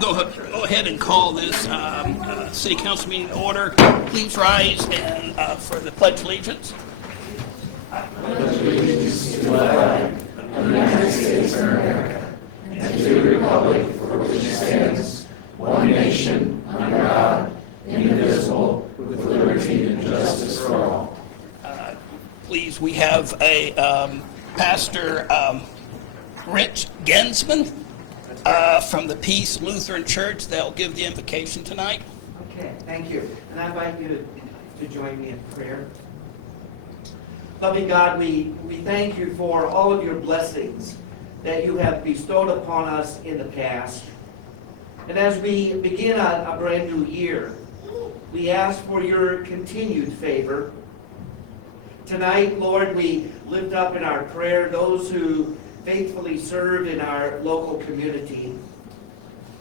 Go ahead and call this city council meeting to order. Please rise and for the pledge of allegiance. Please, we have a Pastor Rich Gensman from the Peace Lutheran Church. They'll give the invocation tonight. Okay, thank you. And I invite you to join me in prayer. Loving God, we thank you for all of your blessings that you have bestowed upon us in the past. And as we begin a brand new year, we ask for your continued favor. Tonight, Lord, we lift up in our prayer those who faithfully serve in our local community.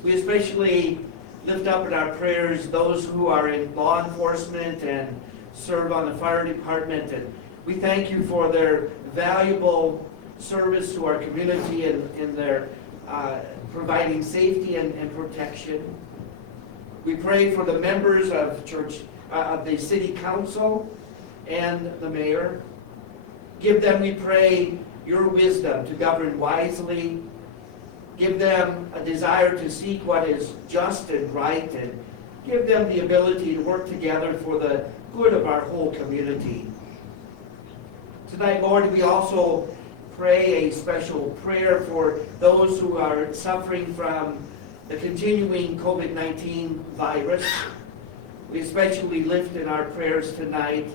We especially lift up in our prayers those who are in law enforcement and serve on the fire department. And we thank you for their valuable service to our community and in their providing safety and protection. We pray for the members of the city council and the mayor. Give them, we pray, your wisdom to govern wisely. Give them a desire to seek what is just and right, and give them the ability to work together for the good of our whole community. Tonight, Lord, we also pray a special prayer for those who are suffering from the continuing COVID-19 virus. We especially lift in our prayers tonight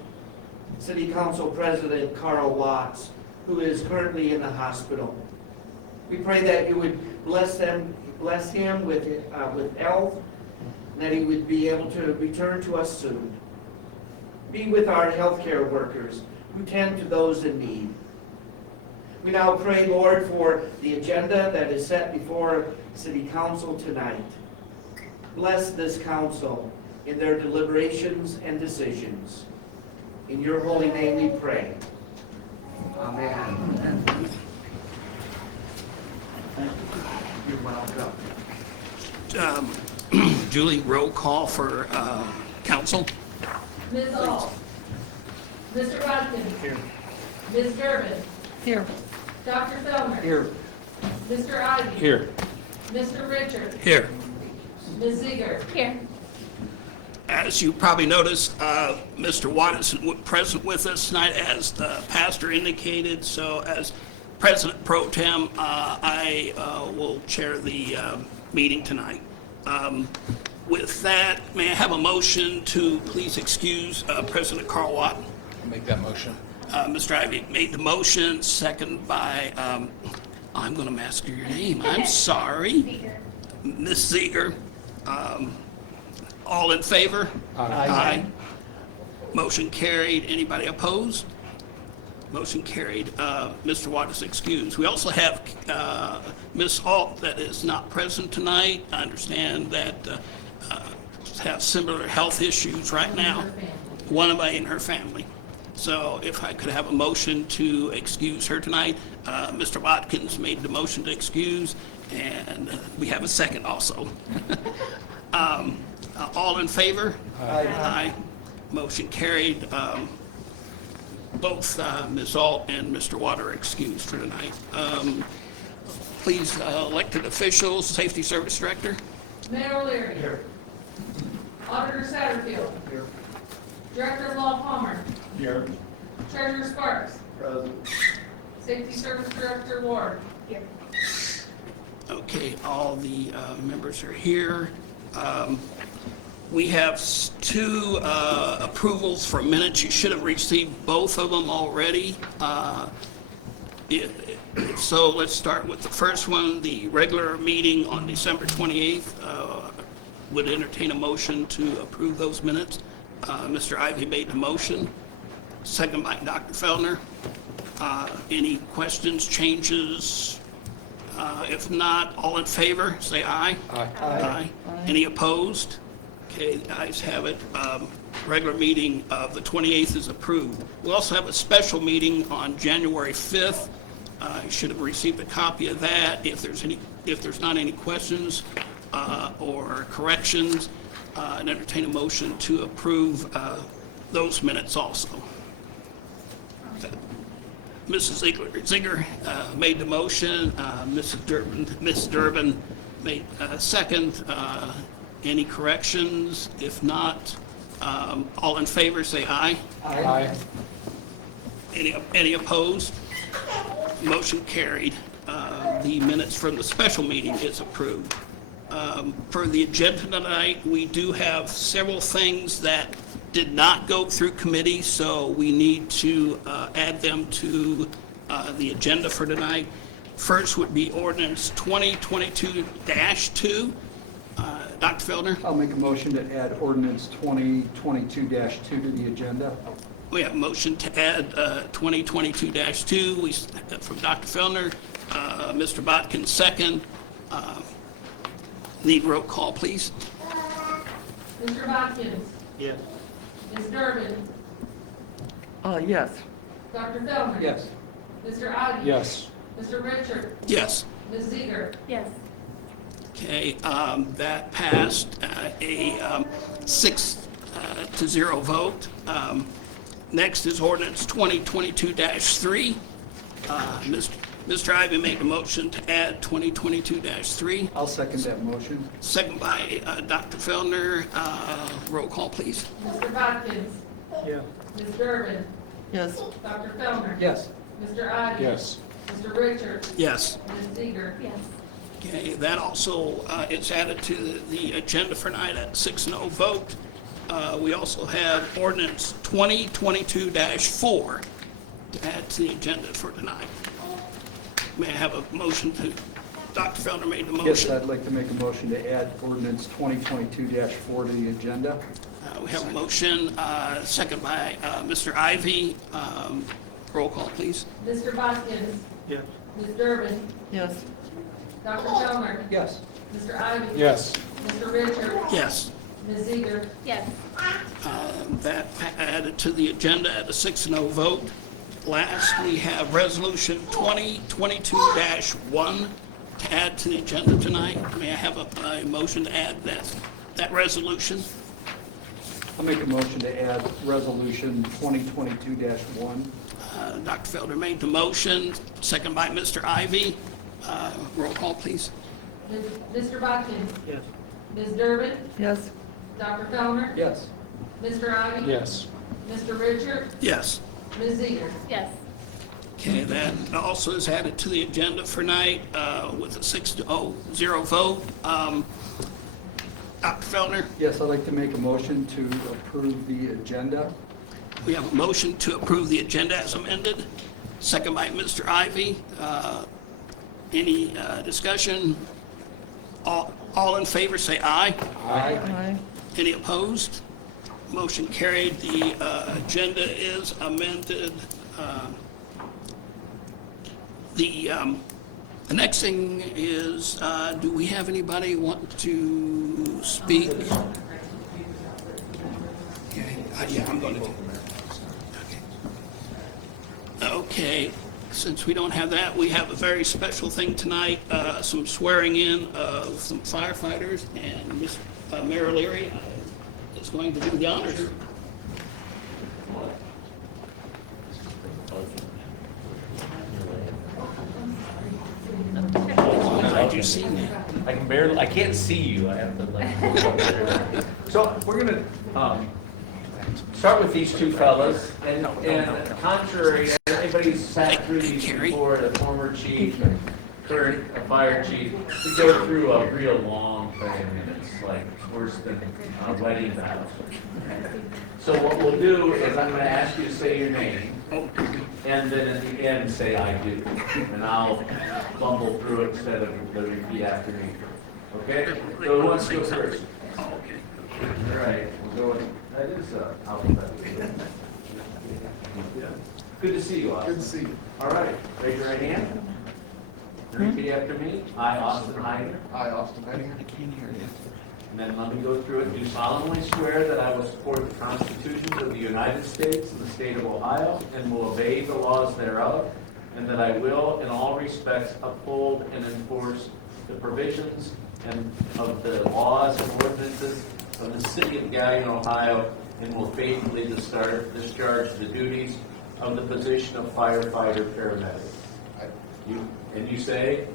City Council President Carl Watts, who is currently in the hospital. We pray that you would bless him with health, and that he would be able to return to us soon. Be with our healthcare workers who tend to those in need. We now pray, Lord, for the agenda that is set before City Council tonight. Bless this council in their deliberations and decisions. In your holy name we pray. Amen. You're welcome. Julie, roll call for council. Ms. Ault. Mr. Watkins. Here. Ms. Durbin. Here. Dr. Fellner. Here. Mr. Ivy. Here. Mr. Richard. Here. Ms. Ziegler. Here. As you probably noticed, Mr. Watt is present with us tonight, as the pastor indicated. So as President Pro Tem, I will chair the meeting tonight. With that, may I have a motion to please excuse President Carl Watt? I'll make that motion. Mr. Ivy made the motion, second by, I'm going to massacre your name. I'm sorry. Ms. Ziegler. All in favor? Aye. Motion carried. Anybody opposed? Motion carried. Mr. Watt is excused. We also have Ms. Ault that is not present tonight. I understand that have similar health issues right now. One of in her family. So if I could have a motion to excuse her tonight. Mr. Watkins made the motion to excuse, and we have a second also. All in favor? Aye. Motion carried. Both Ms. Ault and Mr. Watt are excused for tonight. Please, elected officials, Safety Service Director. Mayor O'Leary. Here. Auditor Satterfield. Here. Director of Law Palmer. Here. Treasurer Sparks. Present. Safety Service Director Ward. Here. Okay, all the members are here. We have two approvals for minutes. You should have received both of them already. So let's start with the first one, the regular meeting on December 28th. Would entertain a motion to approve those minutes. Mr. Ivy made the motion, second by Dr. Fellner. Any questions, changes? If not, all in favor, say aye. Aye. Aye. Any opposed? Okay, the ayes have it. Regular meeting of the 28th is approved. We also have a special meeting on January 5th. You should have received a copy of that. If there's not any questions, or corrections, and entertain a motion to approve those minutes also. Mrs. Ziegler made the motion. Ms. Durbin made second. Any corrections? If not, all in favor, say aye. Aye. Any opposed? Motion carried. The minutes from the special meeting is approved. For the agenda tonight, we do have several things that did not go through committee, so we need to add them to the agenda for tonight. First would be ordinance 2022-2. Dr. Feldner, I'll make a motion to add ordinance 2022-2 to the agenda. we have a motion to add 2022-2 from Dr. Feldner. Mr. Botkin, second. Need roll call, please. Mr. Bodkins. Yes. Ms. Durbin. Yes. Dr. Feldner. Yes. Mr. Adi. Yes. Mr. Richard. Yes. Ms. Ziegler. Yes. Okay, that passed a 6-0 vote. Next is ordinance 2022-3. Mr. Ivy made a motion to add 2022-3, I'll second that motion. second by Dr. Feldner. Roll call, please. Mr. Bodkins. Yeah. Ms. Durbin. Yes. Dr. Feldner. Yes. Mr. Adi. Yes. Mr. Richard. Yes. Ms. Ziegler. Yes. Okay, that also is added to the agenda for tonight at 6-0 vote. We also have ordinance 2022-4 to add to the agenda for tonight. May I have a motion to, Dr. Feldner made the Yes, motion. I'd like to make a motion to add ordinance 2022-4 to the agenda. We have a motion, second by Mr. Ivy. Roll call, please. Mr. Bodkins. Yes. Ms. Durbin. Yes. Dr. Feldner. Yes. Mr. Ivy. Yes. Mr. Richard. Yes. Ms. Ziegler. Yes. That added to the agenda at a 6-0 vote. Last, we have resolution 2022-1 to add to the agenda tonight. May I have a motion to add that resolution? I'll make a motion to add resolution 2022-1. Dr. Felder made the motion, second by Mr. Ivy. Roll call, please. Mr. Bodkins. Yes. Ms. Durbin. Yes. Dr. Feldner. Yes. Mr. Ivy. Yes. Mr. Richard. Yes. Ms. Ziegler. Yes. Okay, that also is added to the agenda for night with a 6-0 vote. Dr. Feldner, Yes, I'd like to make a motion to approve the agenda. we have a motion to approve the agenda as amended, second by Mr. Ivy. Any discussion? All in favor, say aye. Aye. Any opposed? Motion carried. The agenda is amended. The next thing is, do we have anybody want to speak? Okay, yeah, I'm going to do it. Okay, since we don't have that, we have a very special thing tonight, some swearing in of some firefighters, and Ms. Mayor Leary is going to do the honors. Did you see me? I can't see you, I have to like. So we're gonna, start with these two fellas, and contrary, everybody's sat through these Carrie. before, the former chief, and current fire chief, we go through a real long thing, and it's like worse than a wedding vow. So what we'll do is I'm gonna ask you to say your name, and then at the end, say I do. And I'll bumble through it instead of the repeat after me. Okay? So who wants to go first? Oh, okay. All right, we'll go with, that is alphabetical. Good to see you, Austin. Good to see you. All right, raise your right hand. Repeat after me. I, Austin Heidner. I, Austin Heiding. And then let me go through it. Do solemnly swear that I will support the constitutions of the United States and the state of Ohio, and will obey the laws thereof, and that I will, in all respects, uphold and enforce the provisions and of the laws and ordinances of the city of Galion, Ohio, and will faithfully discharge the duties of the position of firefighter paramedic. And you say?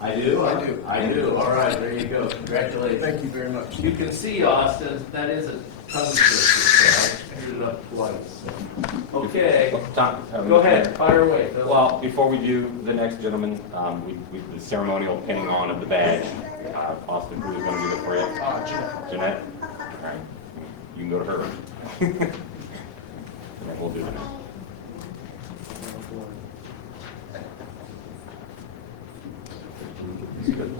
I do? I do. I do. All right, there you go. Congratulations. Thank you very much. You can see, Austin, that is a tongue twister, so I screwed it up twice. Okay, go ahead, fire away, Phil. Well, before we do the next gentleman, the ceremonial pinning on of the badge, Austin, who's going to do it for you? Jeanette. All right, you can go to her. And then we'll do the next.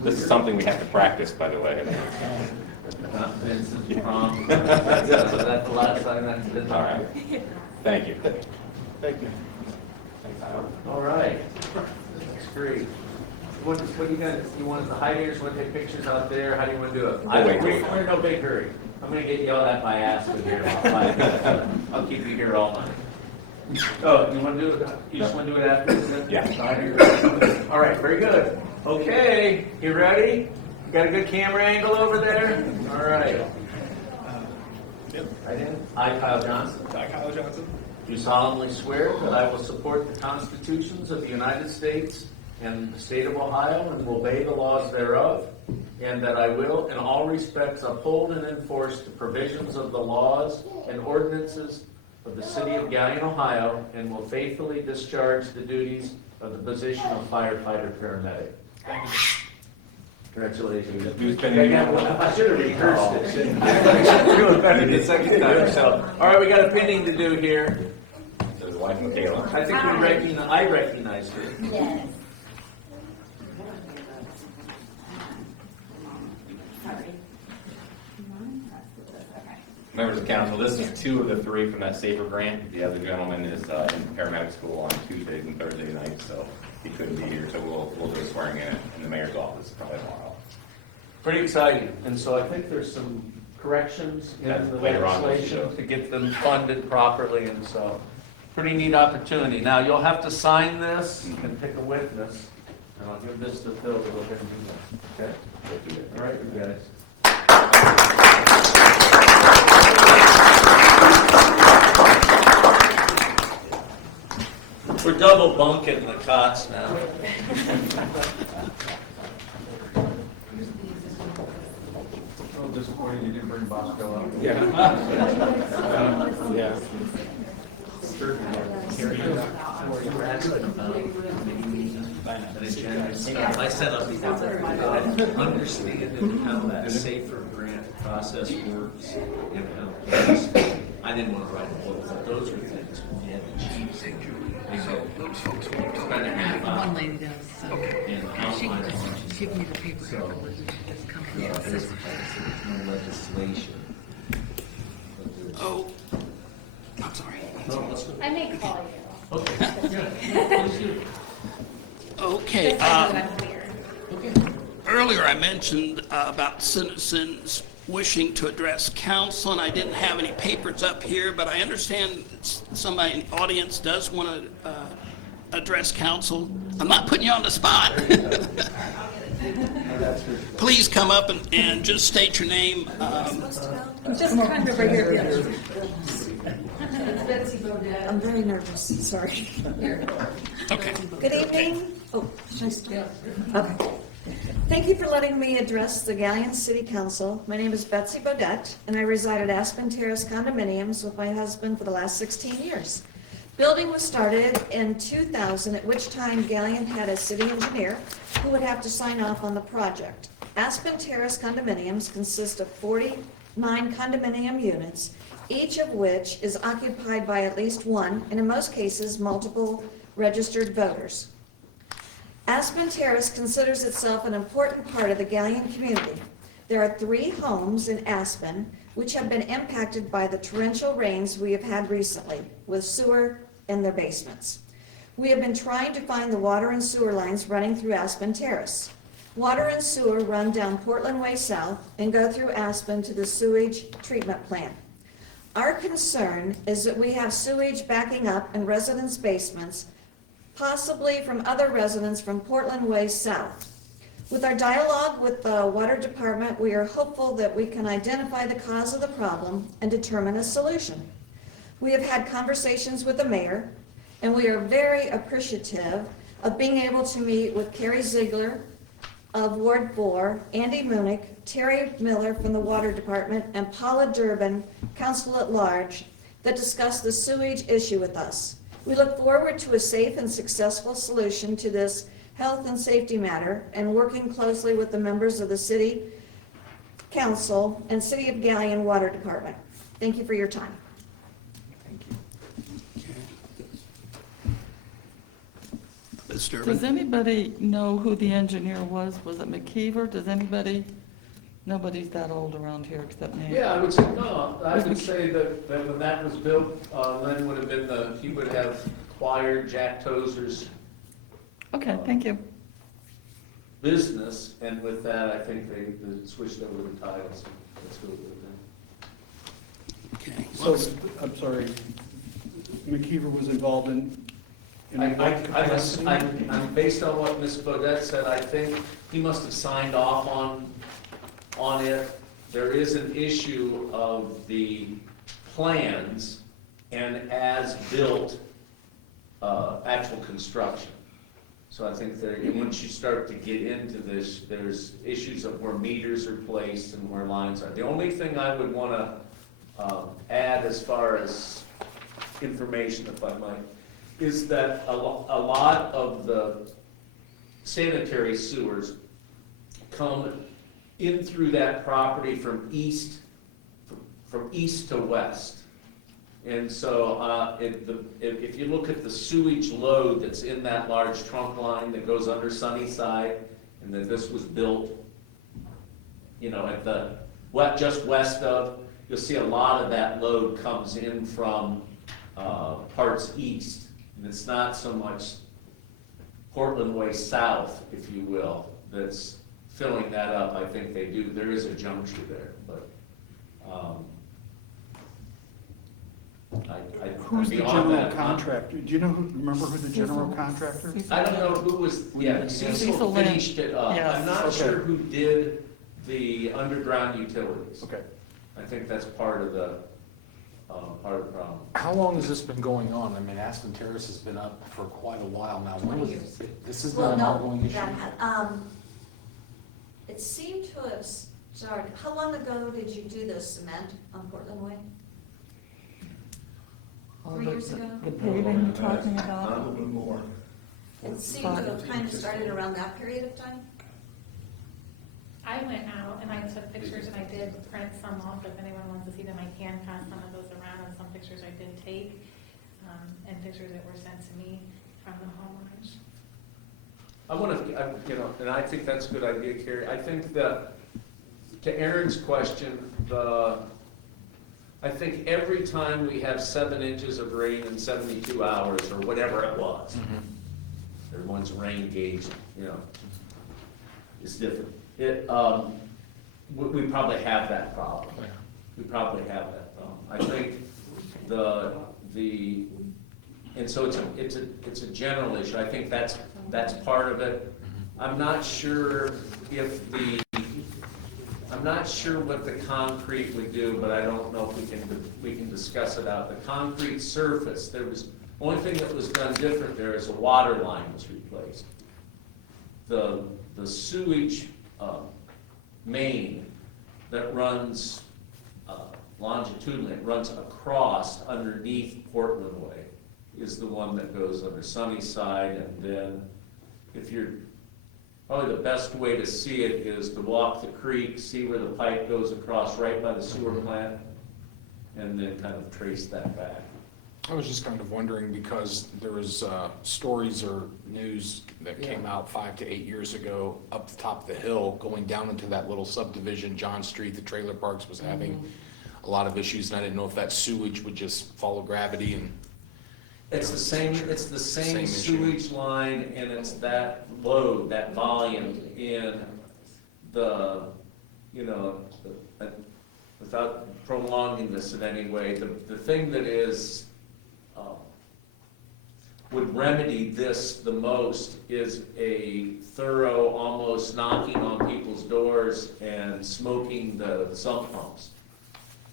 This is something we have to practice, by the way. Vincent's prom. That's the last time that's been. All right. Thank you. Thank you. All right. That's great. What do you guys, you want the hiders, want to take pictures out there? How do you want to do it? We're in no big hurry. I'm going to get yelled at by Aspen here in about 5 minutes. I'll keep you here all night. Oh, you want to do it? You just want to do it after? Yeah. All right, very good. Okay, you ready? You got a good camera angle over there? All right. Right in. I, Kyle Johnson. I, Kyle Johnson. Do solemnly swear that I will support the constitutions of the United States and the state of Ohio and will obey the laws thereof, and that I will, in all respects, uphold and enforce the provisions of the laws and ordinances of the city of Galion, Ohio, and will faithfully discharge the duties of the position of firefighter paramedic. Congratulations. Who's pinning you? I should have rehearsed it, shouldn't I? Doing better the second time, so. All right, we got a pinning to do here. So the wife of Taylor. I think I recognize her. Yes. Members of council, this is 2 of the 3 from that SAFER grant. The other gentleman is in paramedic school on Tuesdays and Thursday nights, so he couldn't be here. So we'll do a swearing in the mayor's office probably tomorrow. Pretty exciting. And so I think there's some corrections in the Later on this legislation year. to get them funded properly, and so pretty neat opportunity. Now, you'll have to sign this and pick a witness, and I'll give this to Phil to go ahead and do that. Okay? All right, you guys. We're double bunking the cots now. I'm disappointed you didn't bring Bosco up. Yeah. I set up because I understand how that SAFER grant process works and how I didn't want to write a book, but those are things we had to achieve. Those folks want to spend a half hour. One lady does, so And she outline can it. just give me the paper afterwards, and she just comes Yeah, and there's sits. no legislation. Oh, I'm sorry. I may call you. Okay. Okay, Just so I'm clear. earlier I mentioned about citizens wishing to address council, and I didn't have any papers up here, but I understand somebody in the audience does want to address council. I'm not putting you on the spot. Please come up and just state your name. Just kind of right here. Betsy Bodett. I'm very nervous, sorry. Okay. Good evening. Oh, should I okay. Thank you for letting me address the Galion City Council. My name is Betsy Bodett, and I reside at Aspen Terrace Condominiums with my husband for the last 16 years. Building was started in 2000, at which time Galion had a city engineer who would have to sign off on the project. Aspen Terrace Condominiums consist of 49 condominium units, each of which is occupied by at least one, and in most cases, multiple registered voters. Aspen Terrace considers itself an important part of the Galion community. There are 3 homes in Aspen which have been impacted by the torrential rains we have had recently, with sewer in their basements. We have been trying to find the water and sewer lines running through Aspen Terrace. Water and sewer run down Portland Way South and go through Aspen to the sewage treatment plant. Our concern is that we have sewage backing up in residents' basements, possibly from other residents from Portland Way South. With our dialogue with the Water Department, we are hopeful that we can identify the cause of the problem and determine a solution. We have had conversations with the mayor, and we are very appreciative of being able to meet with Carrie Ziegler of Ward 4, Andy Munich, Terry Miller from the Water Department, and Paula Durbin, Council at Large, that discussed the sewage issue with us. We look forward to a safe and successful solution to this health and safety matter and working closely with the members of the City Council and City of Galion Water Department. Thank you for your time. Ms. Durbin? Does anybody know who the engineer was? Was it McKeever? Does anybody? Nobody's that old around here except me. Yeah, I would say, no, I would say that when that was built, Len would have been he would have acquired Jack Tozer's Okay, thank you. business, and with that, I think they switched over the titles. That's what it would have been. Okay. So, I'm sorry, McKeever was involved in I'm based on what Ms. Bodett said, I think he must have signed off on it. There is an issue of the plans and as-built actual construction. So I think once you start to get into this, there's issues of where meters are placed and where lines are. The only thing I would want to add as far as information, if I might, is that a lot of the sanitary sewers come in through that property from east to west. And so if you look at the sewage load that's in that large trunk line that goes under Sunnyside, and that this was built, at the just west of, you'll see a lot of that load comes in from parts east. And it's not so much Portland Way South, if you will, that's filling that up. I think they do. There is a juncture there, but Who's the beyond general that, contractor? Do you remember who the general contractor? I don't know who was, Cecil Cecil Lynn. finished it up. Yes. I'm not Okay. sure who did the underground utilities. Okay. I think that's part of the problem. How long has this been going on? I mean, Aspen Terrace has been up for quite a while now. When was this has been an ongoing issue? It seemed to have started, how long ago did you do the cement on Portland Way? 3 years ago? The paving you're talking about? A little bit more. It seemed to have kind of started around that period of time? I went out and I took pictures and I did print some off. If anyone wants to see them, I can pass some of those around, and some pictures I did take, and pictures that were sent to me from the homeowners. I want to, and I think that's a good idea, Carrie. I think that, to Aaron's question, I think every time we have 7 inches of rain in 72 hours, or whatever it was, everyone's rain gauge, is different. We probably have that problem. We probably have that problem. I think and so it's a general issue. I think that's part of it. I'm not sure what the concrete would do, but I don't know if we can discuss it out. The concrete surface, only thing that was done different there is a water line was replaced. The sewage main that runs longitudinally, it runs across underneath Portland Way, is the one that goes under Sunnyside. And then probably the best way to see it is to walk the creek, see where the pipe goes across right by the sewer plant, and then kind of trace that back. I was just kind of wondering, because there was stories or news that came out 5 to 8 years ago up the top of the hill, going down into that little subdivision, John Street, the trailer parks was having a lot of issues, and I didn't know if that sewage would just follow gravity and. It's the same issue. sewage line, and it's that load, that volume in without prolonging this in any way, the thing that is, would remedy this the most is a thorough, almost knocking on people's doors and smoking the sump pumps.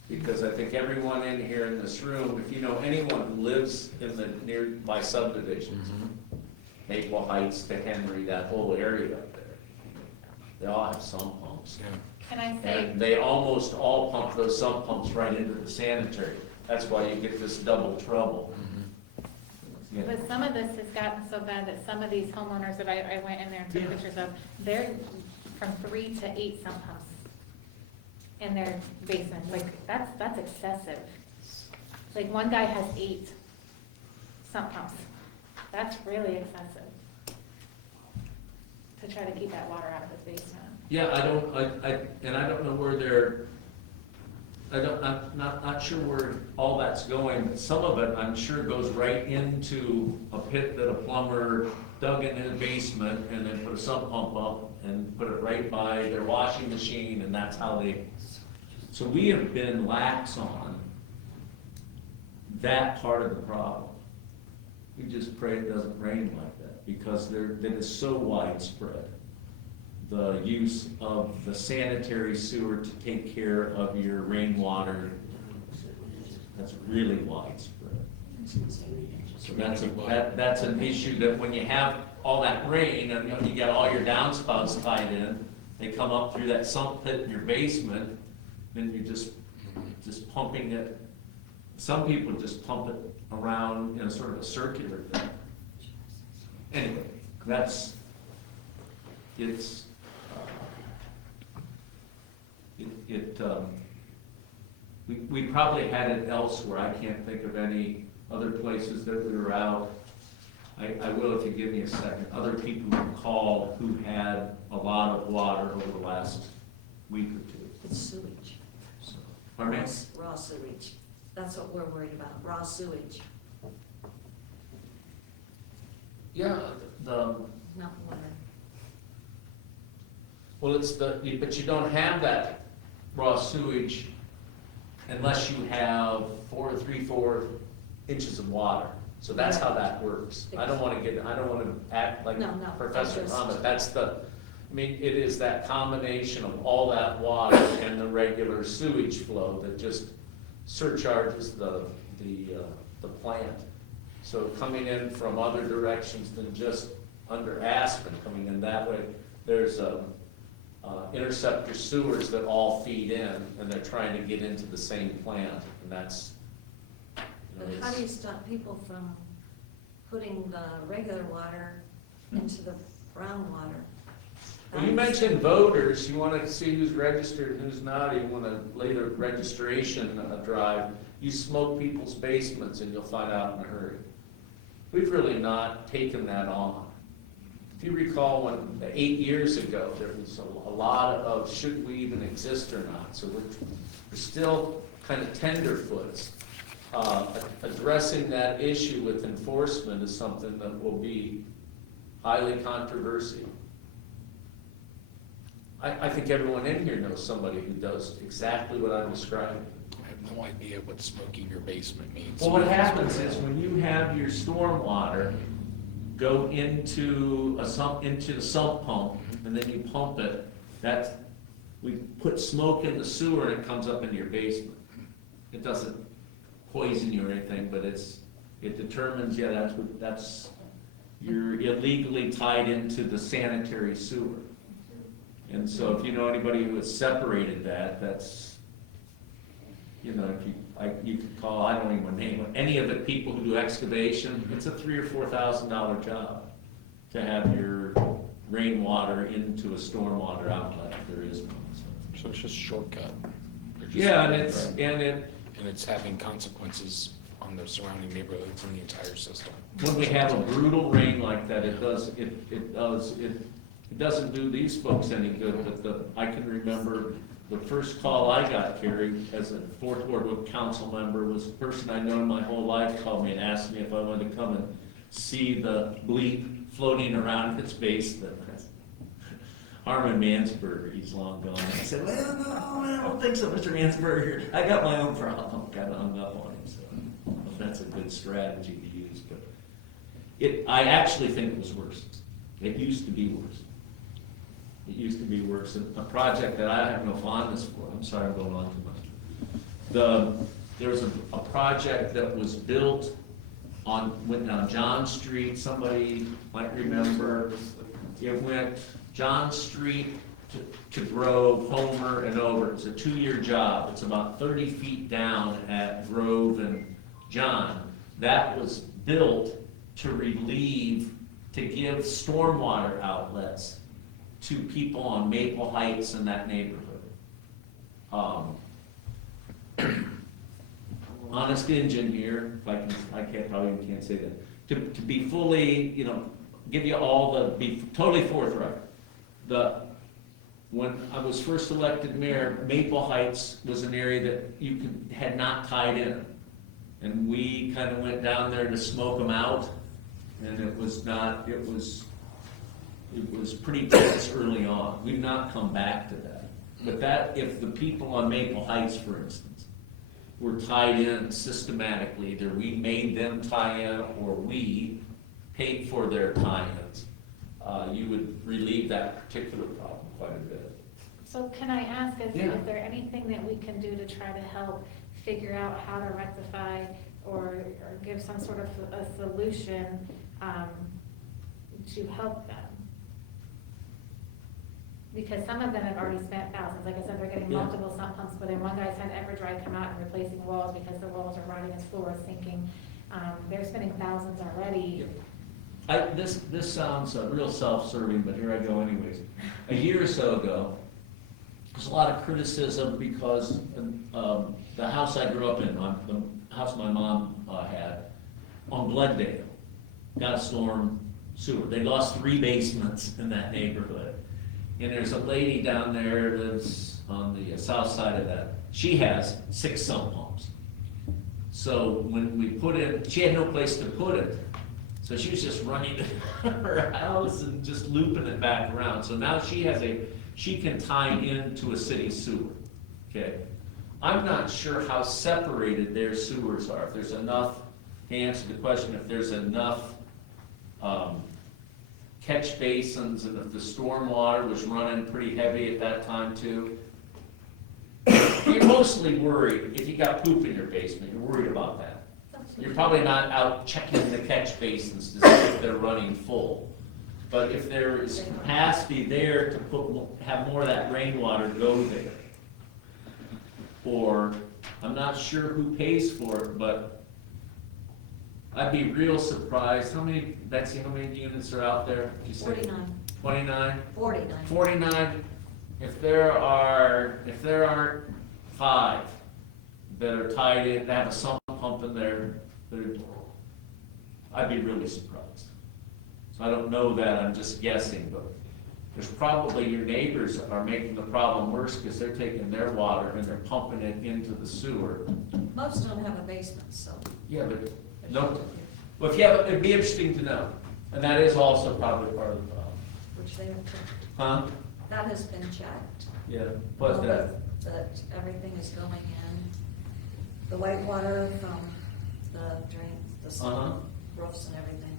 Because I think everyone in here in this room, if you know anyone who lives in the nearby subdivisions, Maple Heights to Henry, that whole area up there, they all have sump pumps. Can I say, And they almost all pump those sump pumps right into the sanitary. That's why you get this double trouble. Yeah. but some of this has gotten so bad that some of these homeowners that I went in there and took pictures of, they're from 3 to 8 sump pumps in their basement. Like, that's excessive. Like, one guy has 8 sump pumps. That's really excessive to try to keep that water out of his basement. Yeah, I don't know where they're, I'm not sure where all that's going, but some of it, I'm sure, goes right into a pit that a plumber dug in the basement and then put a sump pump up and put it right by their washing machine, and that's how they, so we have been lax on that part of the problem. We just pray it doesn't rain like that, because that is so widespread. The use of the sanitary sewer to take care of your rainwater, that's really widespread. So that's an issue that when you have all that rain, and you got all your downspouts tied in, they come up through that sump pit in your basement, then you're just pumping it. Some people just pump it around in a sort of a circular thing. Anyway, we probably had it elsewhere. I can't think of any other places that we were out. I will if you give me a second. Other people who called who had a lot of water over the last week or two. It's sewage. Pardon me? Raw sewage. That's what we're worried about, raw sewage, Yeah, not water. well, but you don't have that raw sewage unless you have 4 inches of water. So that's how that works. I don't want to act like No, Professor that's Muhammad. It is that combination of all that water and the regular sewage flow that just surcharges the plant. So coming in from other directions than just under Aspen, coming in that way, there's interceptor sewers that all feed in, and they're trying to get into the same plant, and that's, But how do you stop people from putting the regular water into the brown water? Well, you mentioned voters. You want to see who's registered and who's not. You want to lay the registration drive. You smoke people's basements and you'll find out in a hurry. We've really not taken that on. If you recall, 8 years ago, there was a lot of should we even exist or not. So we're still kind of tenderfoots. Addressing that issue with enforcement is something that will be highly controversial. I think everyone in here knows somebody who does exactly what I'm describing. I have no idea what smoking your basement means. Well, what happens is when you have your stormwater go into the sump pump, and then you pump it, we put smoke in the sewer and it comes up into your basement. It doesn't poison you or anything, but it determines, you're illegally tied into the sanitary sewer. And so if you know anybody who has separated that's, you could call, I don't even want to name it, any of the people who do excavation, it's a $3,000 or $4,000 job to have your rainwater into a stormwater outlet, if there is one. So it's just a shortcut. Yeah, and it's having consequences on the surrounding neighborhoods and the entire system. when we have a brutal rain like that, it doesn't do these folks any good, but I can remember the first call I got, Carrie, as a Fourth Ward council member, was a person I'd known my whole life called me and asked me if I wanted to come and see the bleep floating around its basement. Harmon Mansberger, he's long gone. I said, well, no, I don't think so, Mr. Mansberger. I got my own problem. Kind of hung up on him, so that's a good strategy to use. But I actually think it was worse. It used to be worse. It used to be worse. A project that I have no fondness for, I'm sorry I'm going on too much. There was a project that was built went down John Street, somebody might remember. It went John Street to Grove, Homer, and over. It's a 2-year job. It's about 30 feet down at Grove and John. That was built to give stormwater outlets to people on Maple Heights in that neighborhood. Honest engineer, probably can't say that. To be fully, give you be totally forthright. When I was first elected mayor, Maple Heights was an area that had not tied in. And we kind of went down there to smoke them out, and it was pretty tense early on. We've not come back to that. But if the people on Maple Heights, for instance, were tied in systematically, either we made them tie in or we paid for their tie-ins, you would relieve that particular problem quite a bit. So can I ask, is Yeah. there anything that we can do to try to help figure out how to rectify or give some sort of a solution to help them? Because some of them have already spent thousands. Like I said, they're getting Yeah. multiple sump pumps, but then one guy had EverDry come out and replacing walls because the walls are rotting, his floor is sinking. They're spending thousands already. This sounds real self-serving, but here I go anyways. A year or so ago, there's a lot of criticism because the house I grew up in, the house my mom had, on Blooddale, got a storm sewer. They lost 3 basements in that neighborhood. And there's a lady down there that's on the south side of that. She has 6 sump pumps. So when we put it, she had no place to put it. So she was just running to her house and just looping it back around. So now she can tie into a city sewer, okay? I'm not sure how separated their sewers are. If there's enough, to answer the question, if there's enough catch basins, and if the stormwater was running pretty heavy at that time too. You're mostly worried if you got poop in your basement, you're worried about that. You're probably not out checking the catch basins to see if they're running full. But if there is capacity there to have more of that rainwater go there. Or, I'm not sure who pays for it, but I'd be real surprised. Betsy, how many units are out there? Did you say? 49. 29? 49. 49. If there aren't 5 that are tied in, that have a sump pump in there, I'd be really surprised. So I don't know that, I'm just guessing, but there's probably your neighbors are making the problem worse because they're taking their water and they're pumping it into the sewer. Most don't have a basement, so. Yeah, but no. Well, it'd be interesting to know, and that is also probably part of the problem. Which they have checked. Huh? That has been checked. Yeah. What's that? That everything is going in. The white water from the drains, the roofs and everything.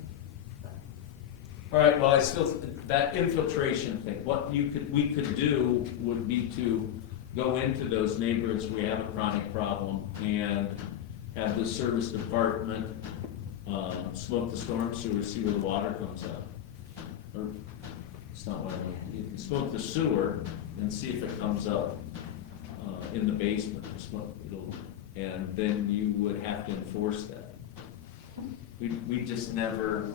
All right, well, that infiltration thing, what we could do would be to go into those neighborhoods where we have a chronic problem and have the service department smoke the storm sewer, see where the water comes out. Or, it's not what I mean. You can smoke the sewer and see if it comes up in the basement. And then you would have to enforce that. We just never,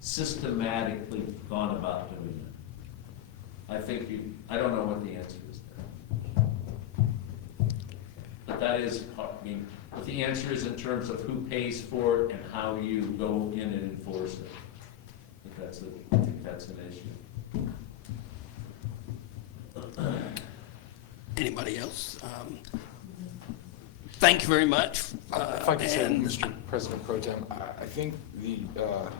systematically gone about doing it. I don't know what the answer is there. But that is, what the answer is in terms of who pays for it and how you go in and enforce it. I think that's an issue. Anybody else? Thank you very much. If I could say, and- Mr. President Pro Tem, I think the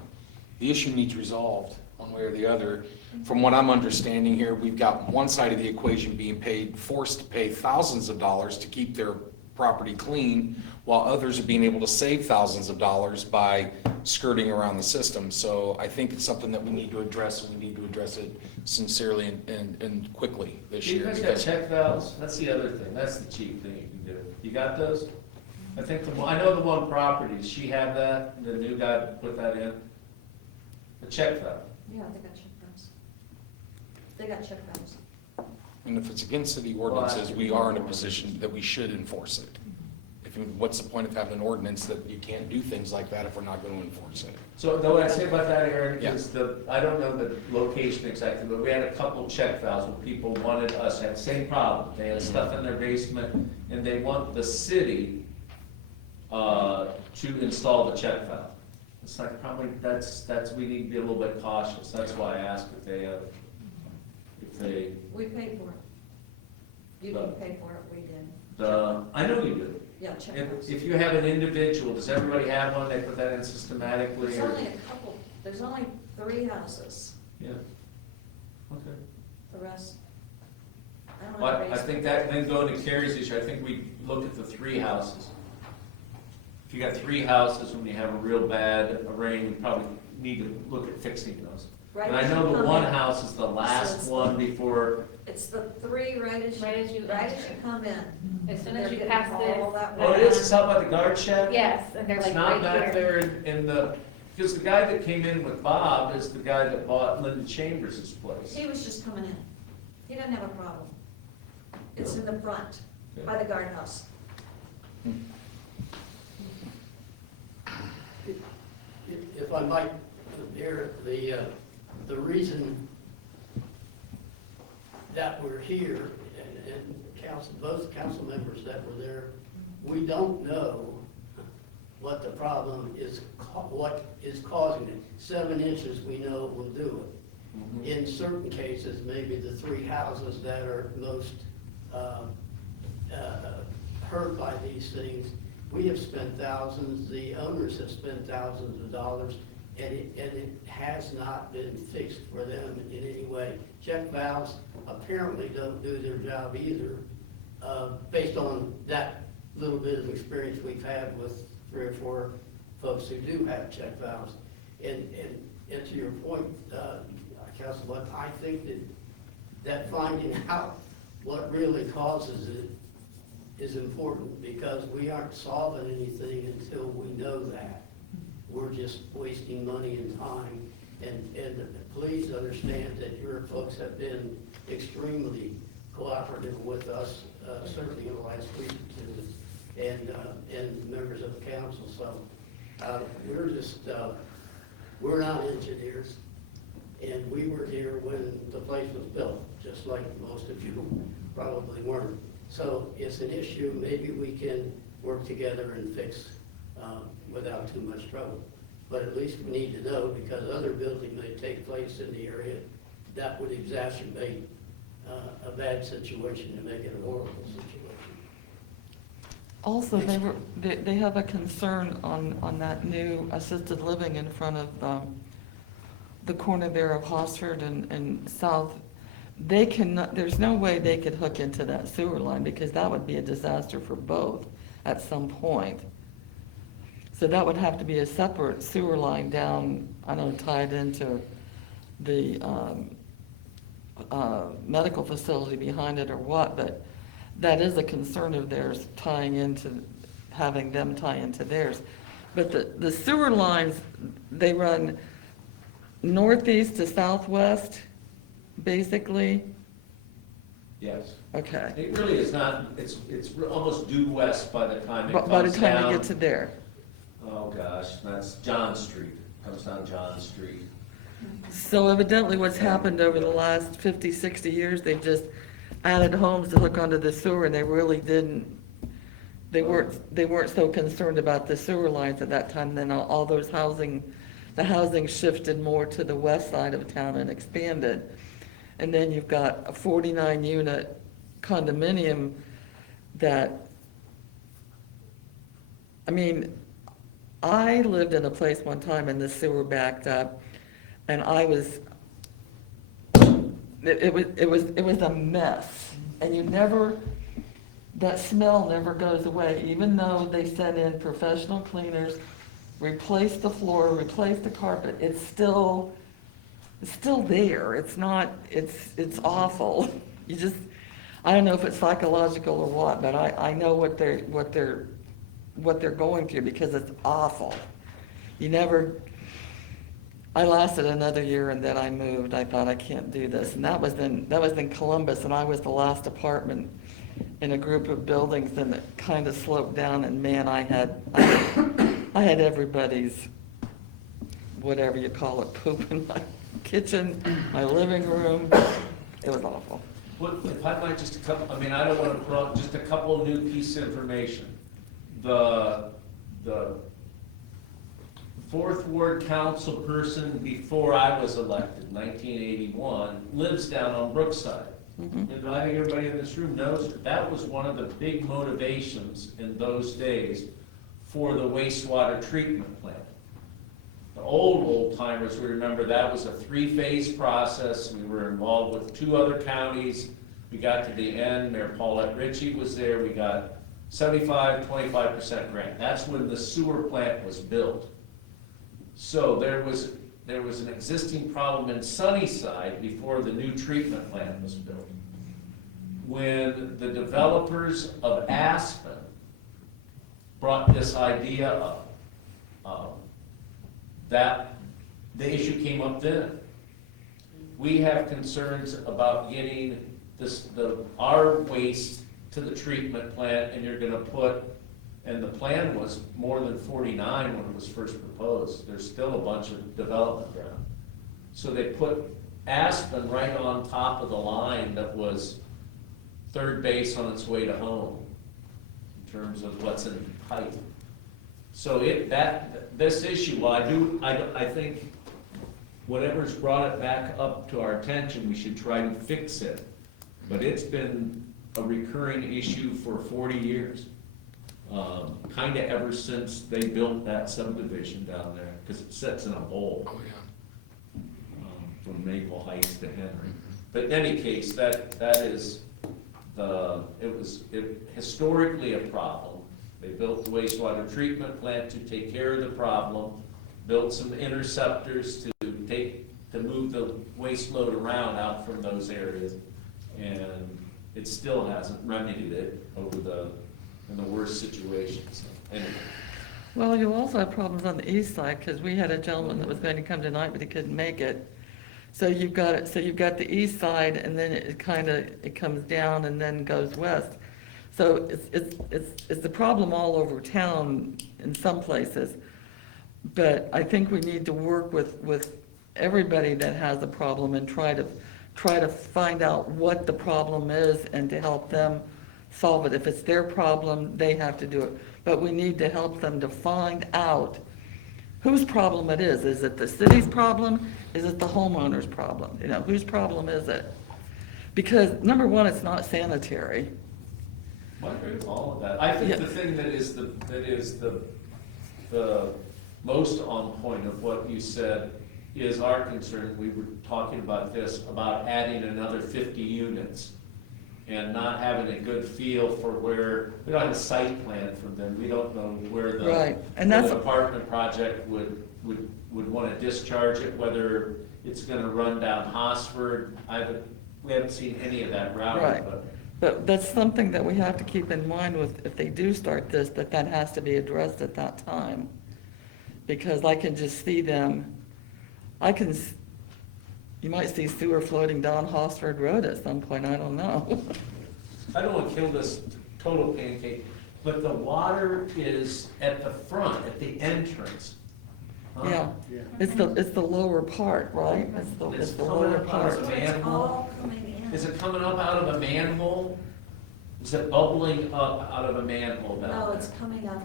issue needs resolved one way or the other. From what I'm understanding here, we've got one side of the equation being forced to pay thousands of dollars to keep their property clean, while others are being able to save thousands of dollars by skirting around the system. So I think it's something that we need to address, and we need to address it sincerely and quickly this You year. guys got check valves? That's the other thing, that's the cheap thing you can do. You got those? I think I know the one property, does she have that, the new guy put that in? The check valve. Yeah, they got check valves. They got check valves. And if it's against city ordinances, we are in a position that we should enforce it. What's the point of having an ordinance that you can't do things like that if we're not going to enforce it? So the way I say about that, Aaron, Yeah. is I don't know the location exactly, but we had a couple check valves where people wanted us, had the same problem. They had stuff in their basement, and they want the city to install the check valve. It's like, probably, we need to be a little bit cautious. That's why I asked if they, We paid for it. You didn't pay for it, we did. I know you do. Yeah, check valves. If you have an individual, does everybody have one? They put that in systematically? There's or- only a couple, there's only 3 houses. Yeah. Okay. The rest, I don't But have I think that, then going to Carrie's issue, I think we look at the 3 houses. If you got 3 houses, when you have a real bad rain, you probably need to look at fixing those. Right And I as you know the come one in. house is the So last it's one the- before, It's the 3 right as you enter. come in. As soon They're as you getting pass all this. that oh, it is, it's out by the guard shack? Yes, and they're It's like not right back here. there in the, because the guy that came in with Bob is the guy that bought Linda Chambers' place. He was just coming in. He doesn't have a problem. It's in the front, by the guardhouse. If I might, here, the reason that we're here, and council, both council members that were there, we don't know what the problem is, what is causing it. 7 inches, we know will do it. In certain cases, maybe the 3 houses that are most hurt by these things, we have spent thousands, the owners have spent thousands of dollars, and it has not been fixed for them in any way. Check valves apparently don't do their job either, based on that little bit of experience we've had with 3 or 4 folks who do have check valves. And to your point, Councilman, I think that finding out what really causes it is important, because we aren't solving anything until we know that. We're just wasting money and time. And please understand that your folks have been extremely cooperative with us, certainly in the last week or 2, and members of the council. So we're just, we're not engineers, and we were here when the place was built, just like most of you probably weren't. So it's an issue maybe we can work together and fix without too much trouble. But at least we need to know, because other building may take place in the area that would exacerbate a bad situation and make it a horrible situation. Also, they have a concern on that new assisted living in front of the corner there of Hosford and South. They cannot, there's no way they could hook into that sewer line, because that would be a disaster for both at some point. So that would have to be a separate sewer line down, I don't know, tied into the medical facility behind it or what, but that is a concern of theirs, having them tie into theirs. But the sewer lines, they run northeast to southwest, basically? Yes. Okay. It really is not, it's almost due west by the time it comes down. By the time you get to there. Oh, gosh, that's John Street, comes down John Street. So evidently what's happened over the last 50, 60 years, they've just added homes to hook onto the sewer, and they really didn't, they weren't so concerned about the sewer lines at that time. Then all those the housing shifted more to the west side of town and expanded. And then you've got a 49-unit condominium that, I mean, I lived in a place one time and the sewer backed up, and it was a mess. And that smell never goes away, even though they send in professional cleaners, replace the floor, replace the carpet, it's still there. It's not, it's awful. You just, I don't know if it's psychological or what, but I know what they're going through because it's awful. I lasted another year and then I moved. I thought I can't do this. And that was in Columbus, and I was the last apartment in a group of buildings, and it kind of sloped down, and man, I had everybody's, whatever you call it, poop in my kitchen, my living room. It was awful. What, if I might, just a couple, I mean, I don't want to put out just a couple of new pieces of information. The fourth ward council person before I was elected, 1981, lives down on Brookside. Mhm. And I think everybody in this room knows that was one of the big motivations in those days for the wastewater treatment plant. The old timers, we remember that was a 3-phase process. We were involved with 2 other counties. We got to the end, Mayor Paulette Ritchie was there. We got 25% grant. That's when the sewer plant was built. So there was an existing problem in Sunnyside before the new treatment plant was built. When the developers of Aspen brought this idea up, that the issue came up then. We have concerns about getting our waste to the treatment plant, and you're gonna put, and the plan was more than 49 when it was first proposed. There's still a bunch of development ground. So they put Aspen right on top of the line that was third base on its way to home in terms of what's in height. So this issue, I think whatever's brought it back up to our attention, we should try to fix it. But it's been a recurring issue for 40 years. Kind of ever since they built that subdivision down there, because it sits in a bowl. Oh, yeah. From Maple Heights to Henry. But in any case, that is it was historically a problem. They built the wastewater treatment plant to take care of the problem, built some interceptors to move the waste load around out from those areas, and it still hasn't remedied it in the worst situations. Anyway. Well, you also have problems on the east side, because we had a gentleman that was going to come tonight, but he couldn't make it. So you've got the east side, and then it comes down and then goes west. So it's the problem all over town in some places. But I think we need to work with everybody that has a problem and try to find out what the problem is and to help them solve it. If it's their problem, they have to do it. But we need to help them to find out whose problem it is. Is it the city's problem? Is it the homeowner's problem? You know, whose problem is it? Because number one, it's not sanitary. I agree with all of that. I think the thing that is the most on point of what you said is our concern. We were talking about this, about adding another 50 units and not having a good feel for where, we don't have a site plan from them. We don't know where Right. And that's the apartment project would want to discharge it, whether it's going to run down Hosford. We haven't seen any of that routing. Right. But that's something that we have to keep in mind with, if they do start this, that has to be addressed at that time. Because I can just see them, you might see sewer floating down Hosford Road at some point, I don't know. I don't want to kill this total pancake, but the water is at the front, at the entrance. Huh? Yeah, it's the lower part, right? It's the lower coming up out part. of a manhole. All coming in. Is it coming up out of a manhole? Is it bubbling up out of a manhole down No, there? it's coming up.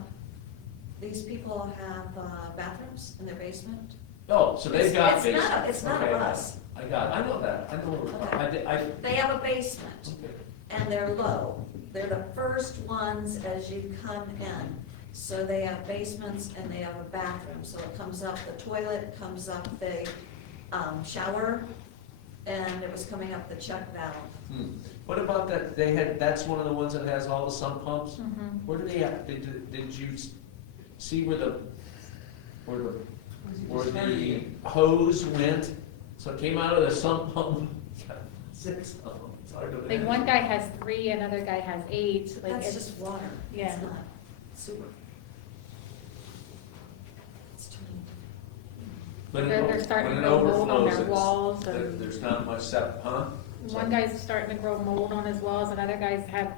These people have bathrooms in their basement. Oh, so they've got basement. It's not a Okay. bus. I know that. Okay. They have a basement, Okay. and they're low. They're the first ones as you come in. So they have basements and they have a bathroom. So it comes up the toilet, comes up the shower, and it was coming up the check valve. What about that, they had, that's one of the ones that has all the sump pumps? Mhm. Where do they have, did you see where the hose went? So it came out of the sump pump, 6 of them, it's hard to Like imagine. one guy has 3, another guy has 8, like That's it's, just water. Yeah. It's not sewer. It's too When it- they're starting when to it grow mold on overflows, their it's- walls and. There's not much huh? One guy's starting to grow mold on his walls, and other guys have,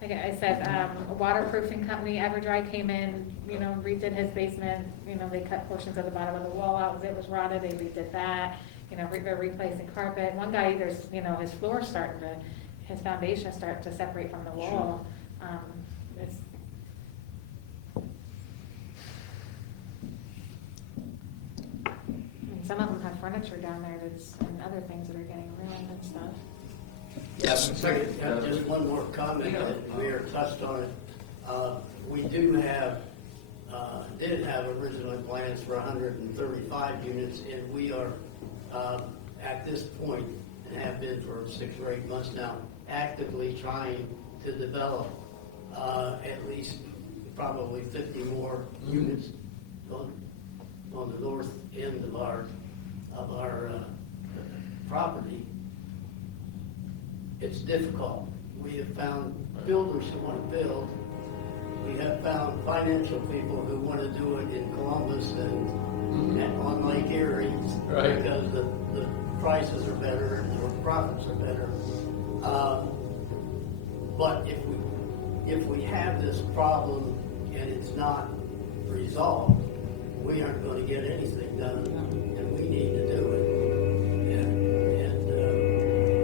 like I said, a waterproofing company, Everdry came in, you know, redid his basement, you know, they cut portions of the bottom of the wall out, it was rotted, they redid that, you know, they're replacing carpet. One guy, there's, you know, his floor's starting to, his foundation's starting to separate from the wall. It's, and some of them have furniture down there that's, and other things that are getting ruined and stuff. Yes. Just one more comment that we are touched on it. We do have, did have original plans for 135 units, and we are, at this point, and have been for 6 or 8 months now, actively trying to develop at least probably 50 more units on the north end of our property. It's difficult. We have found builders who want to build. We have found financial people who want to do it in Columbus and on Lake Erie. Right. Because the prices are better and the profits are better. But if we have this problem and it's not resolved, we aren't going to get anything done, and we need to do it. And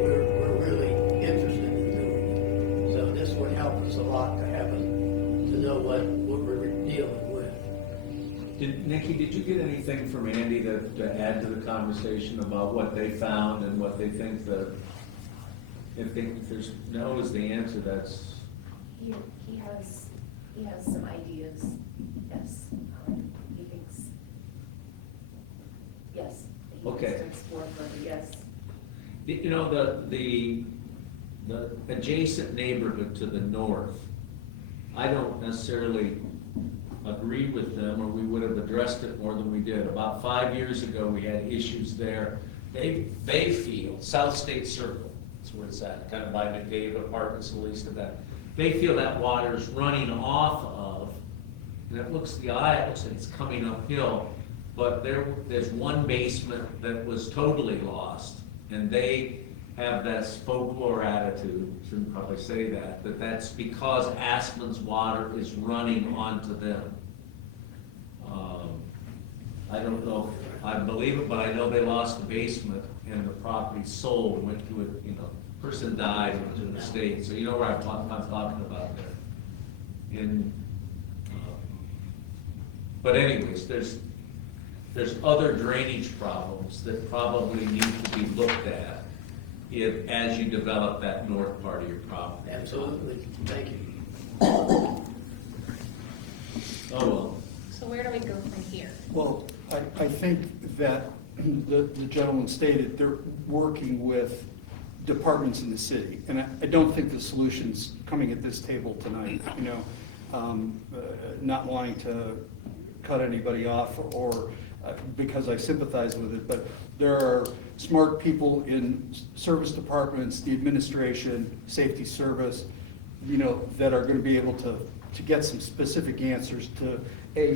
we're really interested in doing it. So this would help us a lot to have to know what we're dealing with. Nikki, did you get anything from Andy to add to the conversation about what they found and what they think if there's no is the answer, that's... He has some ideas, yes. He thinks, yes. He wants Okay. to explore further, yes. You know, the adjacent neighborhood to the north, I don't necessarily agree with them, or we would have addressed it more than we did. About 5 years ago, we had issues there. Bayfield, South State Circle, that's where it's at, kind of by McDavid Apartments, the least of that. They feel that water's running off of, and it looks like it's coming uphill, but there's one basement that was totally lost, and they have this folklore attitude, shouldn't probably say that's because Aspen's water is running onto them. I don't know if I believe it, but I know they lost the basement, and the property sold, went to a, you know, person died, went to an estate, so you know where I'm talking about there. But anyways, there's other drainage problems that probably need to be looked at as you develop that north part of your property. Absolutely. Thank you. Oh, well. So where do we go from here? Well, I think that the gentleman stated they're working with departments in the city, and I don't think the solution's coming at this table tonight, you know, not wanting to cut anybody off or because I sympathize with it, but there are smart people in service departments, the administration, safety service, you know, that are going to be able to get some specific answers to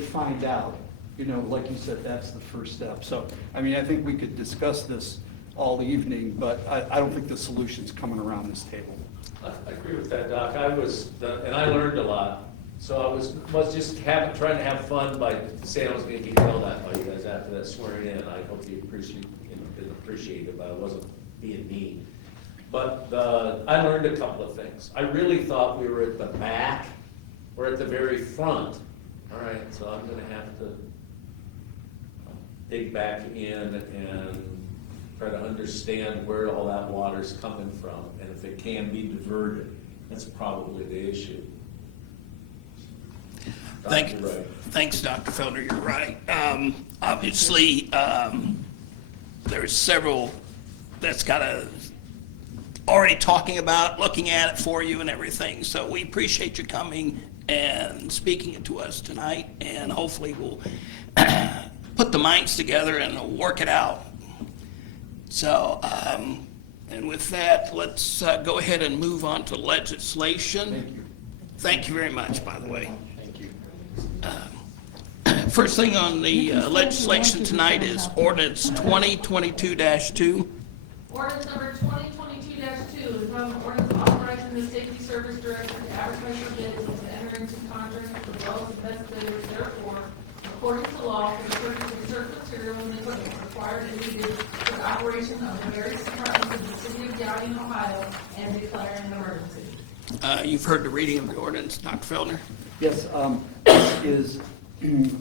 find out, you know, like you said, that's the first step. So, I mean, I think we could discuss this all evening, but I don't think the solution's coming around this table. I agree with that, Doc. And I learned a lot. So I was just trying to have fun by saying I was going to get yelled at by you guys after that swearing in. I hope you didn't appreciate it, but I wasn't being mean. But I learned a couple of things. I really thought we were at the back or at the very front. All right, so I'm going to have to dig back in and try to understand where all that water's coming from, and if it can be diverted. That's probably the issue. Thanks, Dr. Felder, you're right. Obviously, there's several that's got a, already talking about, looking at it for you and everything. So we appreciate you coming and speaking it to us tonight, and hopefully we'll put the minds together and work it out. So, and with that, let's go ahead and move on to legislation. Thank you very much, by the way. Thank you. First thing on the legislation tonight is ordinance 2022-2. Ordinance number 2022-2 is an ordinance authorizing the safety service director to advertise for bids and to enter into contracts with the lowest and best bidders, therefore, according to law, for the purchase of certain material and equipment required and needed for the operation of the various departments of the city of Gallatin, Ohio, and declaring an emergency. You've heard the reading of the ordinance, Dr. Feldner. Yes, this is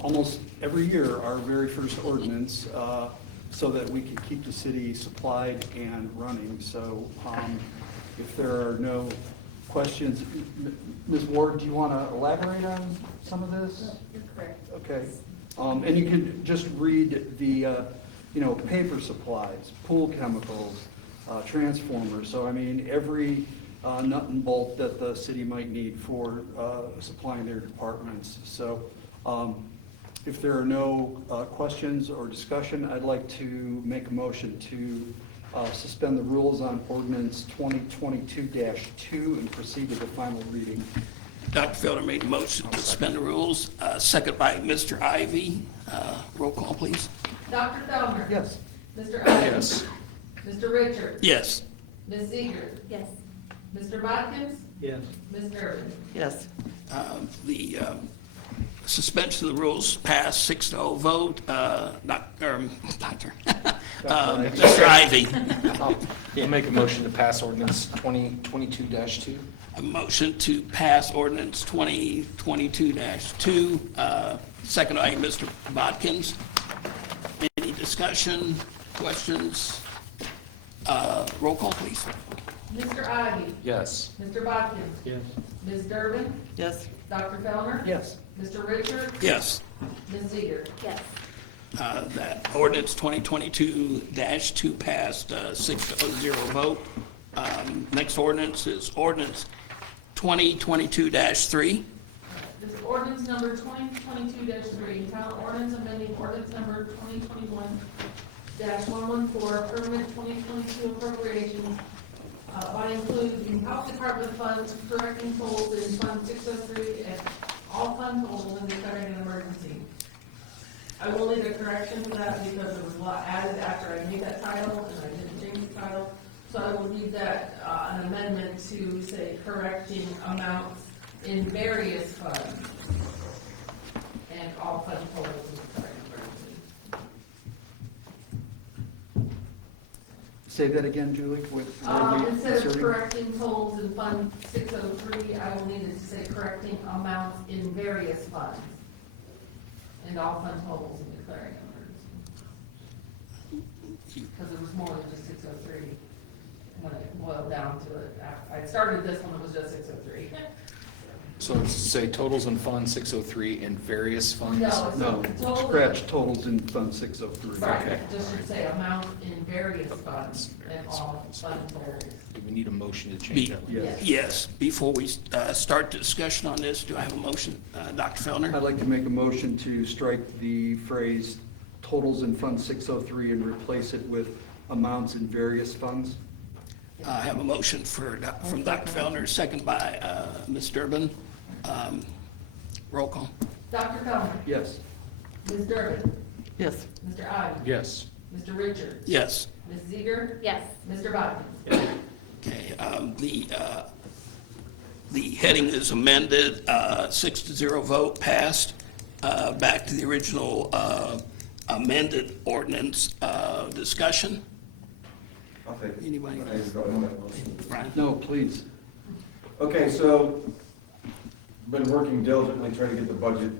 almost every year our very first ordinance, so that we can keep the city supplied and running. So if there are no questions, Ms. Ward, do you want to elaborate on some of this? You're correct. Okay. And you can just read the, paper supplies, pool chemicals, transformers. So, I mean, every nut and bolt that the city might need for supplying their departments. So, if there are no questions or discussion, I'd like to make a motion to suspend the rules on ordinance 2022-2 and proceed to the final reading. Dr. Felder made a motion to suspend the rules, second by Mr. Ivy. Roll call, please. Dr. Feldner. Yes. Mr. Ivy. Yes. Mr. Richards. Yes. Ms. Ziegler. Yes. Mr. Bodkins. Yes. Ms. Durbin. Yes. The suspension of the rules passed 6-0 vote. Mr. Ivy. I'll make a motion to pass ordinance 2022-2. A motion to pass ordinance 2022-2, second by Mr. Bodkins. Any discussion, questions? Roll call, please. Mr. Ivy. Yes. Mr. Bodkins. Yes. Ms. Durbin. Yes. Dr. Feldner. Yes. Mr. Richards. Yes. Ms. Ziegler. Yes. That ordinance 2022-2 passed 6-0 vote. Next ordinance is ordinance 2022-3. This is ordinance number 2022-3, entitled ordinance amending ordinance number 2021-114, permanent 2022 appropriations by including health department funds, correcting totals in Fund 603, and all fund totals and declaring an emergency. I will need a correction to that because it was a lot added after I made that title, and I didn't change the title. So I will need that, an amendment to say correcting amounts in various funds and all fund totals and declaring an emergency. Say that again, Julie. Instead of correcting totals in Fund 603, I will need it to say correcting amounts in various funds and all fund totals and declaring an emergency. Because it was more than just 603 when it boiled down to it. I started this when it was just 603. So say totals in Fund 603 in various funds? No, No, totals. scratch totals in Fund 603. Right, Okay. just should say amount in various funds and all fund totals. Do we need a motion to change that? Yes. Yes. Before we start the discussion on this, do I have a motion? Dr. Feldner? I'd like to make a motion to strike the phrase totals in Fund 603 and replace it with amounts in various funds. I have a motion from Dr. Feldner, second by Ms. Durbin. Roll call. Dr. Feldner. Yes. Ms. Durbin. Yes. Mr. Ivy. Yes. Mr. Richards. Yes. Ms. Ziegler. Yes. Mr. Bodkin. Okay, the heading is amended, 6-0 vote passed. Back to the original amended ordinance discussion. I'll take it. Anybody? Brian? No, please. Okay, so, been working diligently trying to get the budget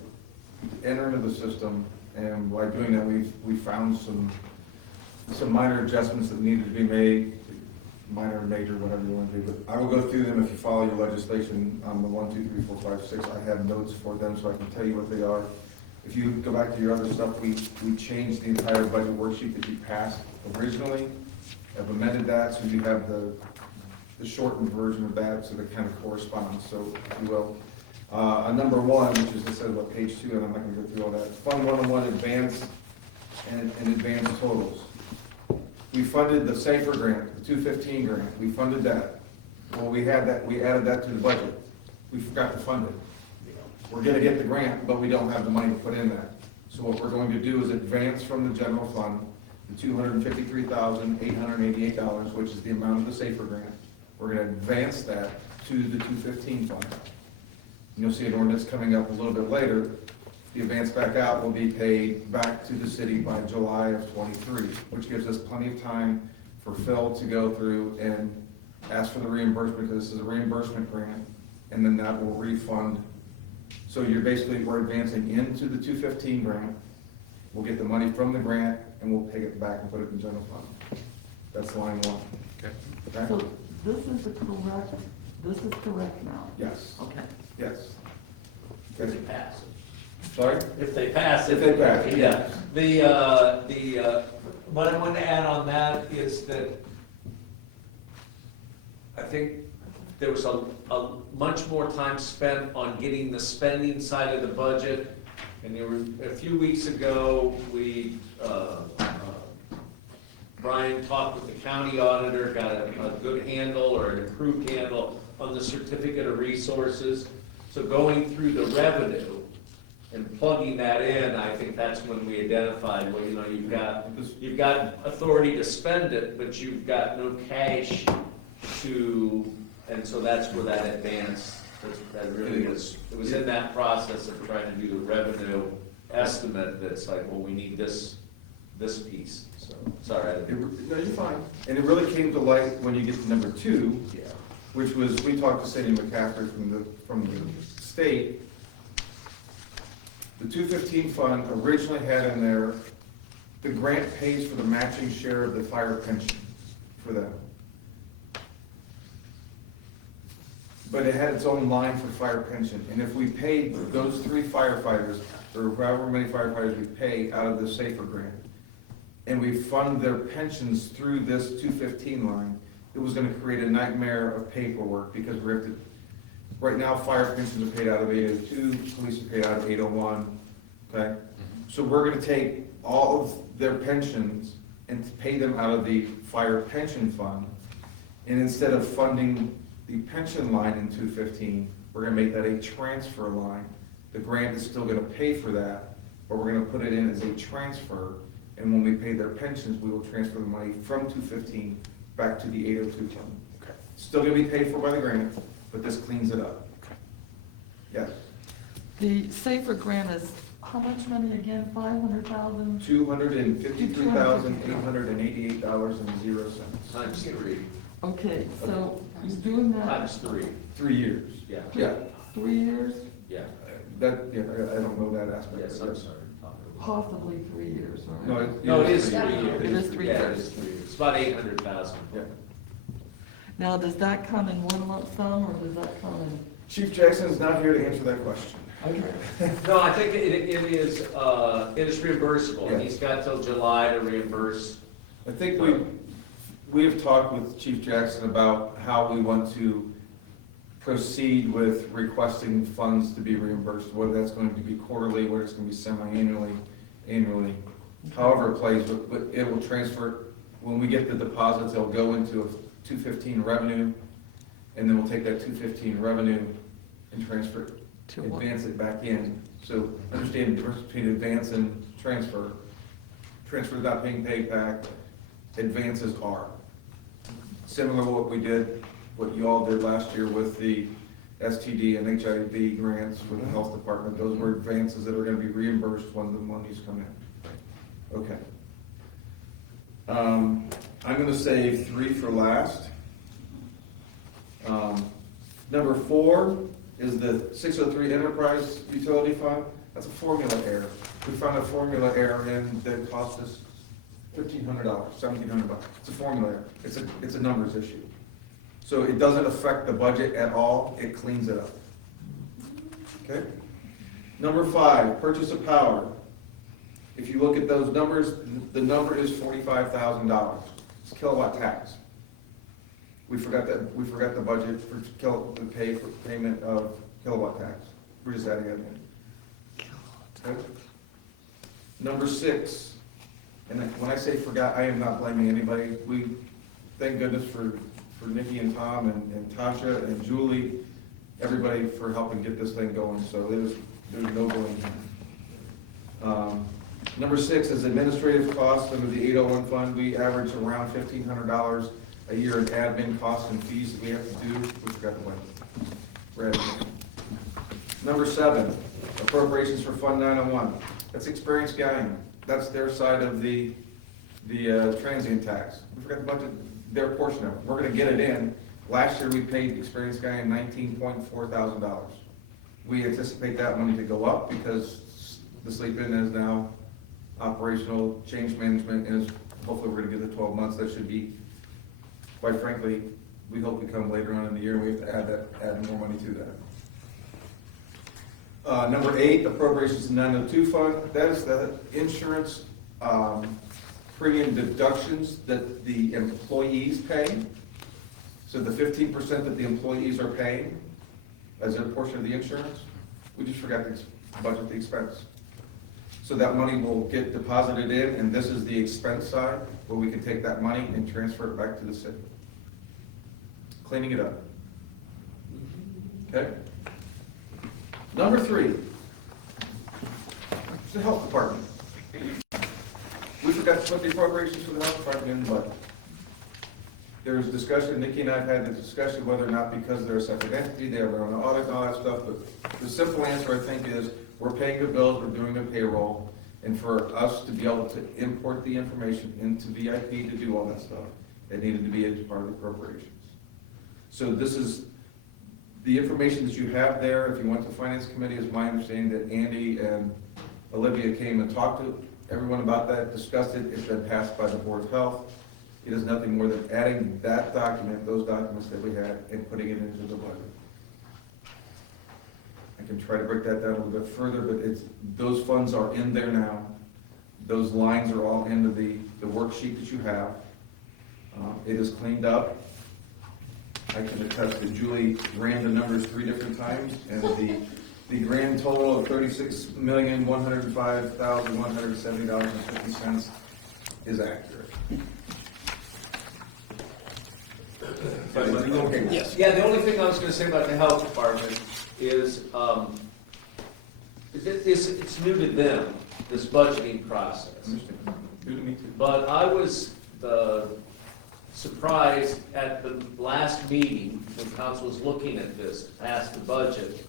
enter into the system, and by doing that, we found some minor adjustments that needed to be made, minor or major, whatever you want to do, but I will go through them if you follow your legislation on the 1, 2, 3, 4, 5, 6. I have notes for them so I can tell you what they are. If you go back to your other stuff, we changed the entire budget worksheet that you passed originally. I've amended that, so you have the shortened version of that, so that kind of corresponds, so if you will. On number one, which is, this is about page 2, and I'm not gonna go through all that. Fund 101 advance and advance totals. We funded the SAFER grant, the 215 grant, we funded that. Well, we added that to the budget. We forgot to fund it. We're gonna get the grant, but we don't have the money to put in that. So what we're going to do is advance from the general fund the $253,888, which is the amount of the SAFER grant. We're gonna advance that to the 215 fund. And you'll see an ordinance coming up a little bit later. The advance back out will be paid back to the city by July of '23, which gives us plenty of time for Phil to go through and ask for the reimbursement, because this is a reimbursement grant, and then that will refund. So we're advancing into the 215 grant. We'll get the money from the grant, and we'll take it back and put it in general fund. That's line 1. Okay. Okay? So this is correct now? Yes, Okay. yes. If Okay. they pass it. Sorry? If they pass it. If they pass it, Yeah. What I want to add on that is that I think there was a much more time spent on getting the spending side of the budget. And there were, a few weeks ago, Brian talked with the county auditor, got a good handle or an improved handle on the certificate of resources. So going through the revenue and plugging that in, I think that's when we identified, well, you've got authority to spend it, but you've got no cash to, and so that's where that advance, that really is, it was in that process of trying to do the revenue estimate that's like, well, we need this piece, so, sorry. No, you're fine. And it really came to light when you get to number 2, Yeah. which was, we talked to Cindy McCaffrey from the state. The 215 fund originally had in there, the grant pays for the matching share of the fire pension for them. But it had its own line for fire pension, and if we paid those 3 firefighters, or however many firefighters we pay out of the SAFER grant, and we fund their pensions through this 215 line, it was gonna create a nightmare of paperwork, because we have to, right now, fire pensions are paid out of 802, police are paid out of 801, okay? So we're gonna take all of their pensions and pay them out of the fire pension fund, and instead of funding the pension line in 215, we're gonna make that a transfer line. The grant is still gonna pay for that, but we're gonna put it in as a transfer, and when we pay their pensions, we will transfer the money from 215 back to the 802 fund. Okay. Still gonna be paid for by the grant, but this cleans it up. Yes, The SAFER grant is how much money again? 500,000? $253,888.00. Times 3, Okay, so you're doing that times 3, 3 years. yeah, Yeah, 3 years, yeah, I don't know that aspect. yes, of I'm it. sorry. possibly 3 years, right? No, No, it is 3 years. It is 3 Yeah, years. it is 3 years, it's about 800,000. Yeah. Now, does that come in one lump sum, or does that come in? Chief Jackson's not here to answer that question. Okay. No, I think it is reimbursable, and Yeah. he's got till July to reimburse. I think we have talked with Chief Jackson about how we want to proceed with requesting funds to be reimbursed, whether that's going to be quarterly, whether it's going to be semi-annually, annually, however it plays, but it will transfer, when we get the deposits, it'll go into a 215 revenue, and then we'll take that 215 revenue and transfer, To what? advance it back in. So understand the difference between advance and transfer. Transfer is not being paid back, advances are. Similar to what we did, what you all did last year with the STD and HIV grants with the health department. Those were advances that are gonna be reimbursed when the monies come in. Okay. I'm gonna save 3 for last. Number 4 is the 603 Enterprise Utility Fund. That's a formula error. We found a formula error in that cost us $1,500, $1,700. It's a formula error. It's a numbers issue. So it doesn't affect the budget at all. It cleans it up. Okay? Number 5, purchase of power. If you look at those numbers, the number is $45,000. It's kilowatt tax. We forgot the budget for payment of kilowatt tax. We're just adding it in. Okay. Number 6, and when I say forgot, I am not blaming anybody. We thank goodness for Nikki and Tom and Tasha and Julie, everybody for helping get this thing going. So there's no blame here. Number 6 is administrative costs under the 801 fund. We average around $1,500 a year in admin costs and fees that we have to do. We forgot the budget. Number 7, appropriations for Fund 901. That's Experience Galleon. That's their side of the transient tax. We forgot the budget, their portion of it. We're gonna get it in. Last year, we paid Experience Galleon $19.4 thousand. We anticipate that money to go up because the sleep-in is now operational, change management is, hopefully we're gonna get the 12 months. That should be, quite frankly, we hope to come later on in the year, we have to add more money to that. Number 8, appropriations to 902 fund. That is the insurance premium deductions that the employees pay. So the 15% that the employees are paying as their portion of the insurance, we just forgot to budget the expense. So that money will get deposited in, and this is the expense side, where we can take that money and transfer it back to the city. Cleaning it up. Okay? Number 3, is the health department. We forgot to put the appropriations for the health department in the budget. There was discussion, Nikki and I have had the discussion whether or not because they're a separate entity, they have their own audit and all that stuff, but the simple answer I think is, we're paying the bills, we're doing the payroll, and for us to be able to import the information into VIP to do all that stuff, it needed to be as part of the appropriations. So this is, the information that you have there, if you went to Finance Committee, is my understanding that Andy and Olivia came and talked to everyone about that, discussed it, it's been passed by the Board of Health. It is nothing more than adding that document, those documents that we had, and putting it into the budget. I can try to break that down a little bit further, but those funds are in there now. Those lines are all into the worksheet that you have. It is cleaned up. I can attest that Julie ran the numbers 3 different times, and the grand total of $36,105,170.50 is accurate. Yes. Yeah, the only thing I was gonna say about the health department is, it's new to them, this budgeting process. New to me too. But I was surprised at the last meeting, when council was looking at this, past the budget,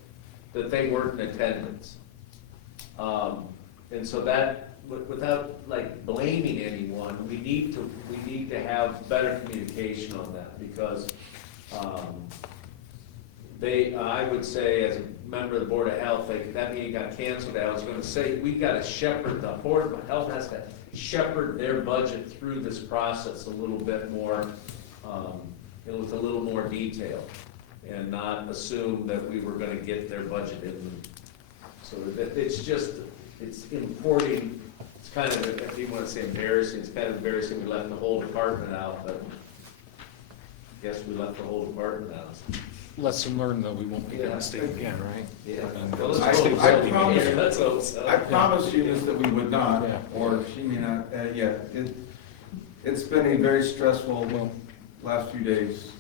that they weren't in attendance. And so that, without like blaming anyone, we need to have better communication on that, because I would say, as a member of the Board of Health, that meeting got canceled. I was gonna say, we gotta shepherd, the Board of Health has to shepherd their budget through this process a little bit more, with a little more detail, and not assume that we were gonna get their budget in. So that it's importing, it's kind of, if you wanna say embarrassing, it's kind of embarrassing we left the whole department out, but I guess we left the whole department out. Lesson learned, though, we won't make that mistake again, right? Yeah. And- Well, let's I hope so. promise- Yeah, let's hope so. I promised you this that we would not, Yeah. or she may not, it's been a very stressful last few days.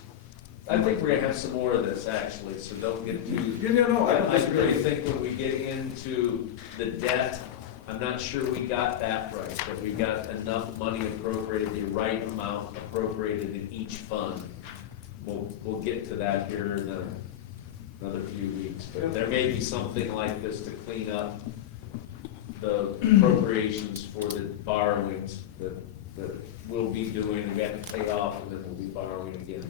I think we're gonna have some more of this, actually, so don't get too. No, I don't I really disagree. think when we get into the debt, I'm not sure we got that right, that we got enough money appropriated, the right amount appropriated in each fund. We'll get to that here in another few weeks, but there may be something like this to clean up the appropriations for the borrowings that we'll be doing, and we have to pay off, and then we'll be borrowing again.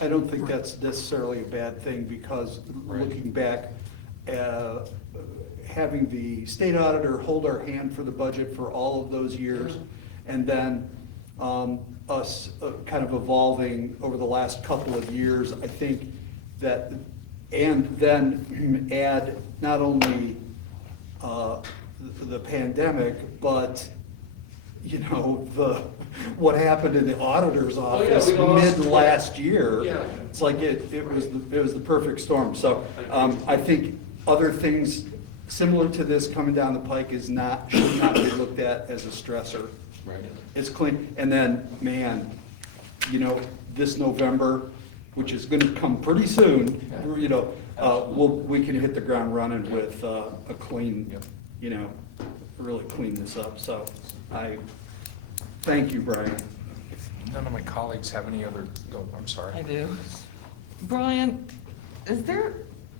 I don't think that's necessarily a bad thing, because looking back, having the state auditor hold our hand for the budget for all of those years, and then us kind of evolving over the last couple of years, I think that, and then add not only the pandemic, but, you know, what happened in the auditor's office we lost- mid-last year, Yeah. it's like it was the perfect storm. So I think other things similar to this coming down the pike should not be looked at as a stressor. Right. It's clean, and then, man, you know, this November, which is gonna come pretty soon, you know, we can hit the ground running with a clean, you know, really clean this up. So I thank you, Brian. None of my colleagues have any other, oh, I'm sorry. I do. Brian, is there,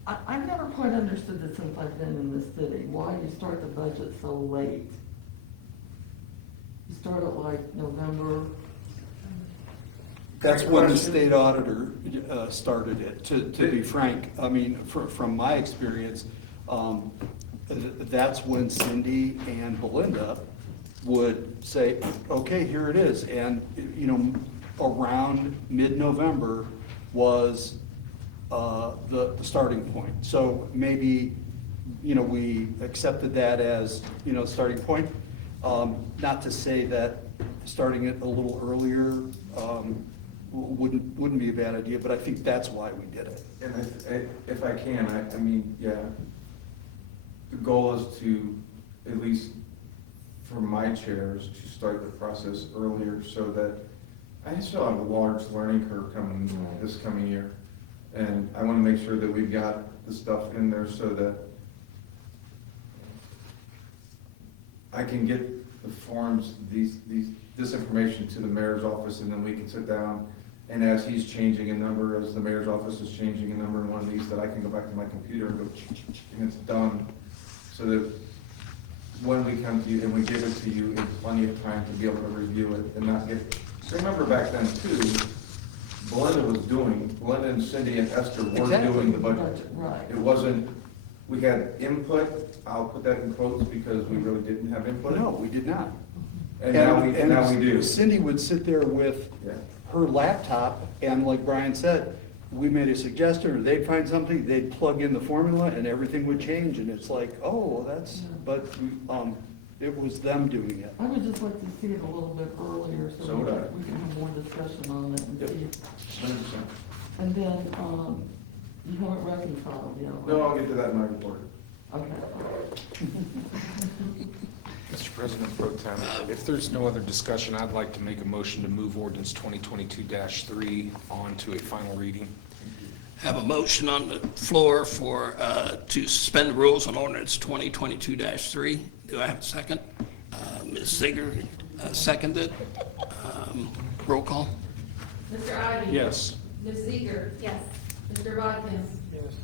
I've never quite understood this since I've been in this city, why you start the budget so late. You start at like November. That's when the state auditor started it, to be frank. I mean, from my experience, that's when Cindy and Belinda would say, okay, here it is. And, you know, around mid-November was the starting point. So maybe, you know, we accepted that as, you know, starting point. Not to say that starting it a little earlier wouldn't be a bad idea, but I think that's why we did it. And if I can, I mean, yeah, the goal is to, at least for my chairs, to start the process earlier so that I still have a large learning curve this coming year. And I want to make sure that we've got the stuff in there so that I can get the forms, this information to the mayor's office, and then we can sit down, and as he's changing a number, as the mayor's office is changing a number in one of these, that I can go back to my computer and go, and it's done. So that when we come to you and we give it to you in plenty of time to be able to review it and not get, remember back then too, Belinda and Cindy and Esther were Exactly. doing the budget. Right. It wasn't, we had input, I'll put that in quotes because we really didn't have input. No, we did not. And now we do. Cindy would sit there with Yeah. her laptop, and like Brian said, we made a suggestion, or they'd find something, they'd plug in the formula, and everything would change, and it's like, oh, well, that's, but, it was them doing it. I would just like to see it a little bit earlier So so would I. we can have more discussion on it and Yep. see. 100%. And then, you haven't reconciled yet. right? No, I'll get to that in my report. Okay. Mr. President Pro Tem, if there's no other discussion, I'd like to make a motion to move ordinance 2022-3 on to a final reading. Have a motion on the floor to suspend the rules on ordinance 2022-3. Do I have a second? Ms. Ziegler seconded. Roll call. Mr. Ivy? Yes. Ms. Ziegler? Yes. Mr. Bodkin? Yes.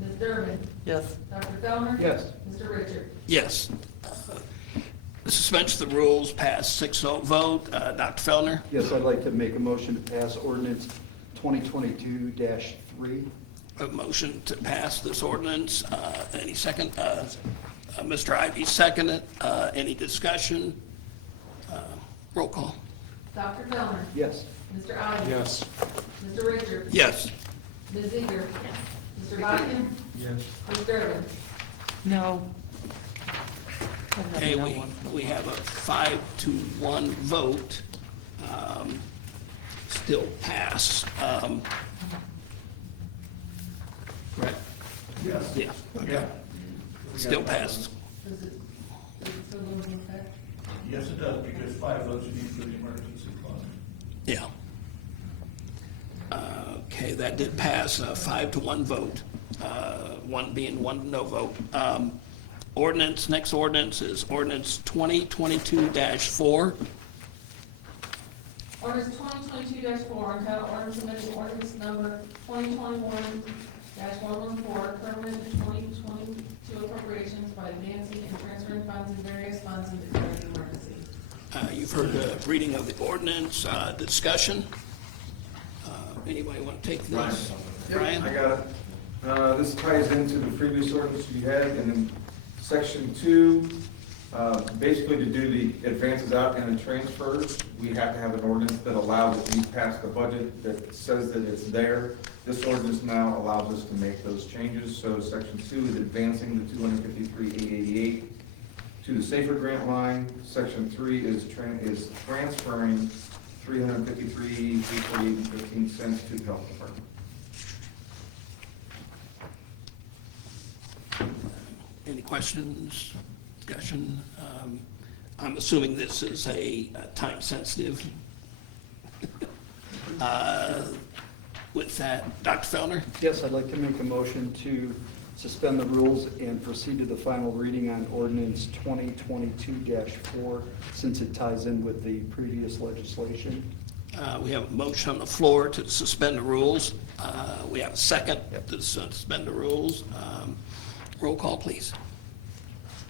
Ms. Durbin? Yes. Dr. Fellner? Yes. Mr. Richard? Yes. The suspension of the rules passed 6-0 vote. Dr. Fellner? Yes, I'd like to make a motion to pass ordinance 2022-3. A motion to pass this ordinance. Any second? Mr. Ivy seconded. Any discussion? Roll call. Dr. Fellner? Yes. Mr. Ivy? Yes. Mr. Richard? Yes. Ms. Ziegler? Mr. Bodkin? Yes. Ms. Durbin? No. Okay, we have a 5-1 vote. Still pass. Correct? Yes. Yeah, okay. Still passes. Does it still go into effect? Yes, it does, because 5 votes you need for the emergency clause. Yeah. Okay, that did pass, 5-1 vote, one being one no vote. Next ordinance is ordinance 2022-4. Ordinance 2022-4, entitled ordinance amending ordinance number 2021-114, permanent 2022 appropriations by advancing and transferring funds in various funds and declaring an emergency. You've heard the reading of the ordinance, discussion. Anybody want to take this? Brian? I got it. This ties into the previous ordinance we had, and in section 2, Basically, to do the advances out and the transfers, we have to have an ordinance that allows it. We pass the budget that says that it's there. This ordinance now allows us to make those changes. So section 2 is advancing the $253,888 to the Safer Grant line. Section 3 is transferring $353,848.15 to the Health Department. Any questions, discussion? I'm assuming this is a time sensitive. With that, Dr. Fellner? Yes, I'd like to make a motion to suspend the rules and proceed to the final reading on ordinance 2022-4, since it ties in with the previous legislation. We have a motion on the floor to suspend the rules. We have a second to suspend the rules. Roll call, please.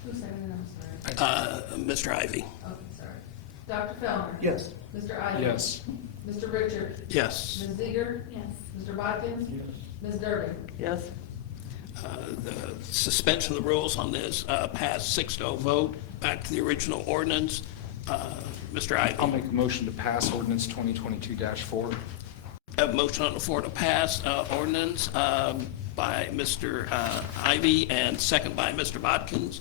Who seconded, I'm sorry? Mr. Ivy? Okay, sorry. Dr. Fellner? Yes. Mr. Ivy? Yes. Mr. Richard? Yes. Ms. Ziegler? Yes. Mr. Bodkins? Ms. Durbin? Yes. The suspension of the rules on this passed 6-0 vote. Back to the original ordinance. Mr. Ivy? I'll make a motion to pass ordinance 2022-4. A motion on the floor to pass ordinance by Mr. Ivy and second by Mr. Bodkins.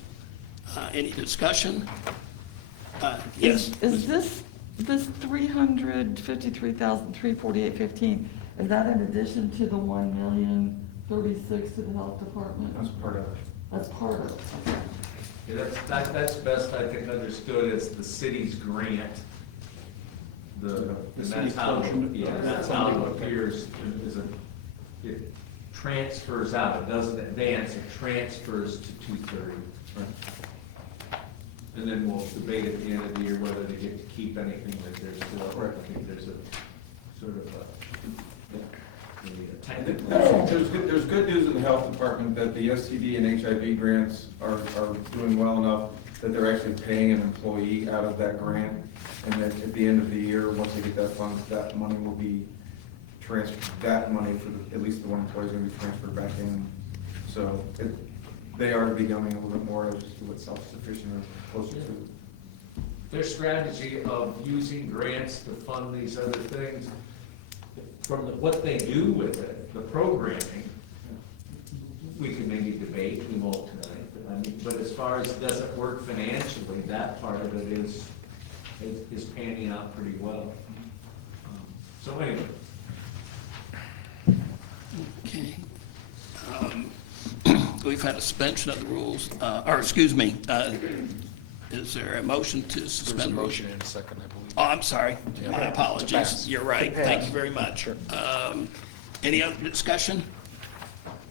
Any discussion? Yes. Is this 353,348.15, is that in addition to the 1,036,000 to the health department? That's part of it. That's part of it, okay. Yeah, that's best I think understood as the city's grant. And that's city's how, portion. yeah, that's how it appears, it transfers out, it doesn't advance, it transfers to 230. And then we'll debate at the end of the year whether they get to keep anything that they're still, I think there's a sort of There's good news in the health department that the STD and HIV grants are doing well enough that they're actually paying an employee out of that grant. And that at the end of the year, once they get that funds, that money will be transferred, that money for at least the one employee is going to be transferred back in. So they are becoming a little bit more of what self-sufficient or closer to. their strategy of using grants to fund these other things, from what they do with it, the programming, we can maybe debate, we won't tonight, but as far as does it work financially, that part of it is panning out pretty well. So anyway. Okay. We've had a suspension of the rules, or excuse me, is there a motion to There's a suspend? motion in a second, I believe. Oh, I'm sorry. Yeah. My To apologies. pass. You're right. To pass. Thank you very much. Sure. Any other discussion?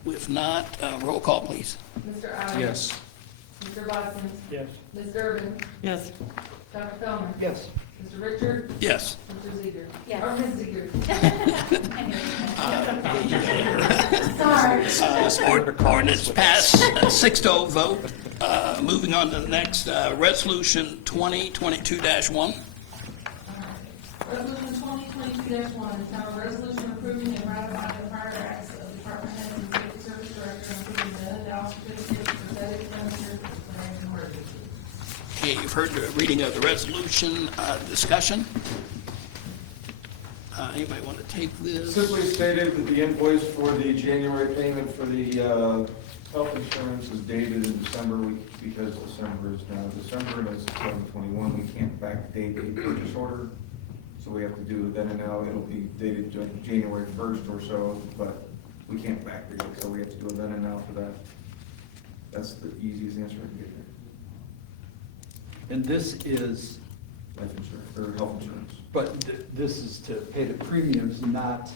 If not, roll call, please. Mr. Ivy? Yes. Mr. Bodkins? Yes. Ms. Durbin? Yes. Dr. Fellner? Yes. Mr. Richard? Yes. Mr. Ziegler? Yes. Or Ms. Ziegler? Ordinance passed, 6-0 vote. Moving on to the next, Resolution 2022-1. Resolution 2022-1 is now a resolution approving and ratifying the prior acts of department heads and safety service director, including the endowment certificates for said expenditures for an emergency. Okay, you've heard the reading of the resolution. Discussion? Anybody want to take this? Simply stated that the invoice for the January payment for the health insurance is dated in December because December is now December and it's 7/21. We can't backdate a purchase order, so we have to do it then and now. It'll be dated January 1st or so, but we can't backdate it, so we have to do it then and now for that. That's the easiest answer I can get here. And this is, Life insurance, or health insurance. but this is to pay the premiums, not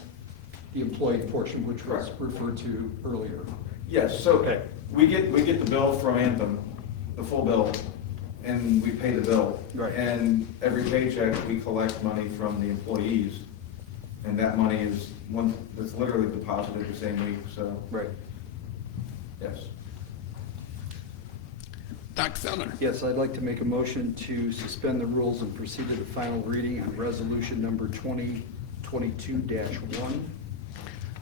the employee portion, which was referred to earlier. Yes, so we get the bill from Anthem, the full bill, and we pay the bill. Right. And every paycheck, we collect money from the employees, and that money is it's literally deposited the same week, so. Right. Yes. Dr. Fellner? Yes, I'd like to make a motion to suspend the rules and proceed to the final reading on resolution number 2022-1.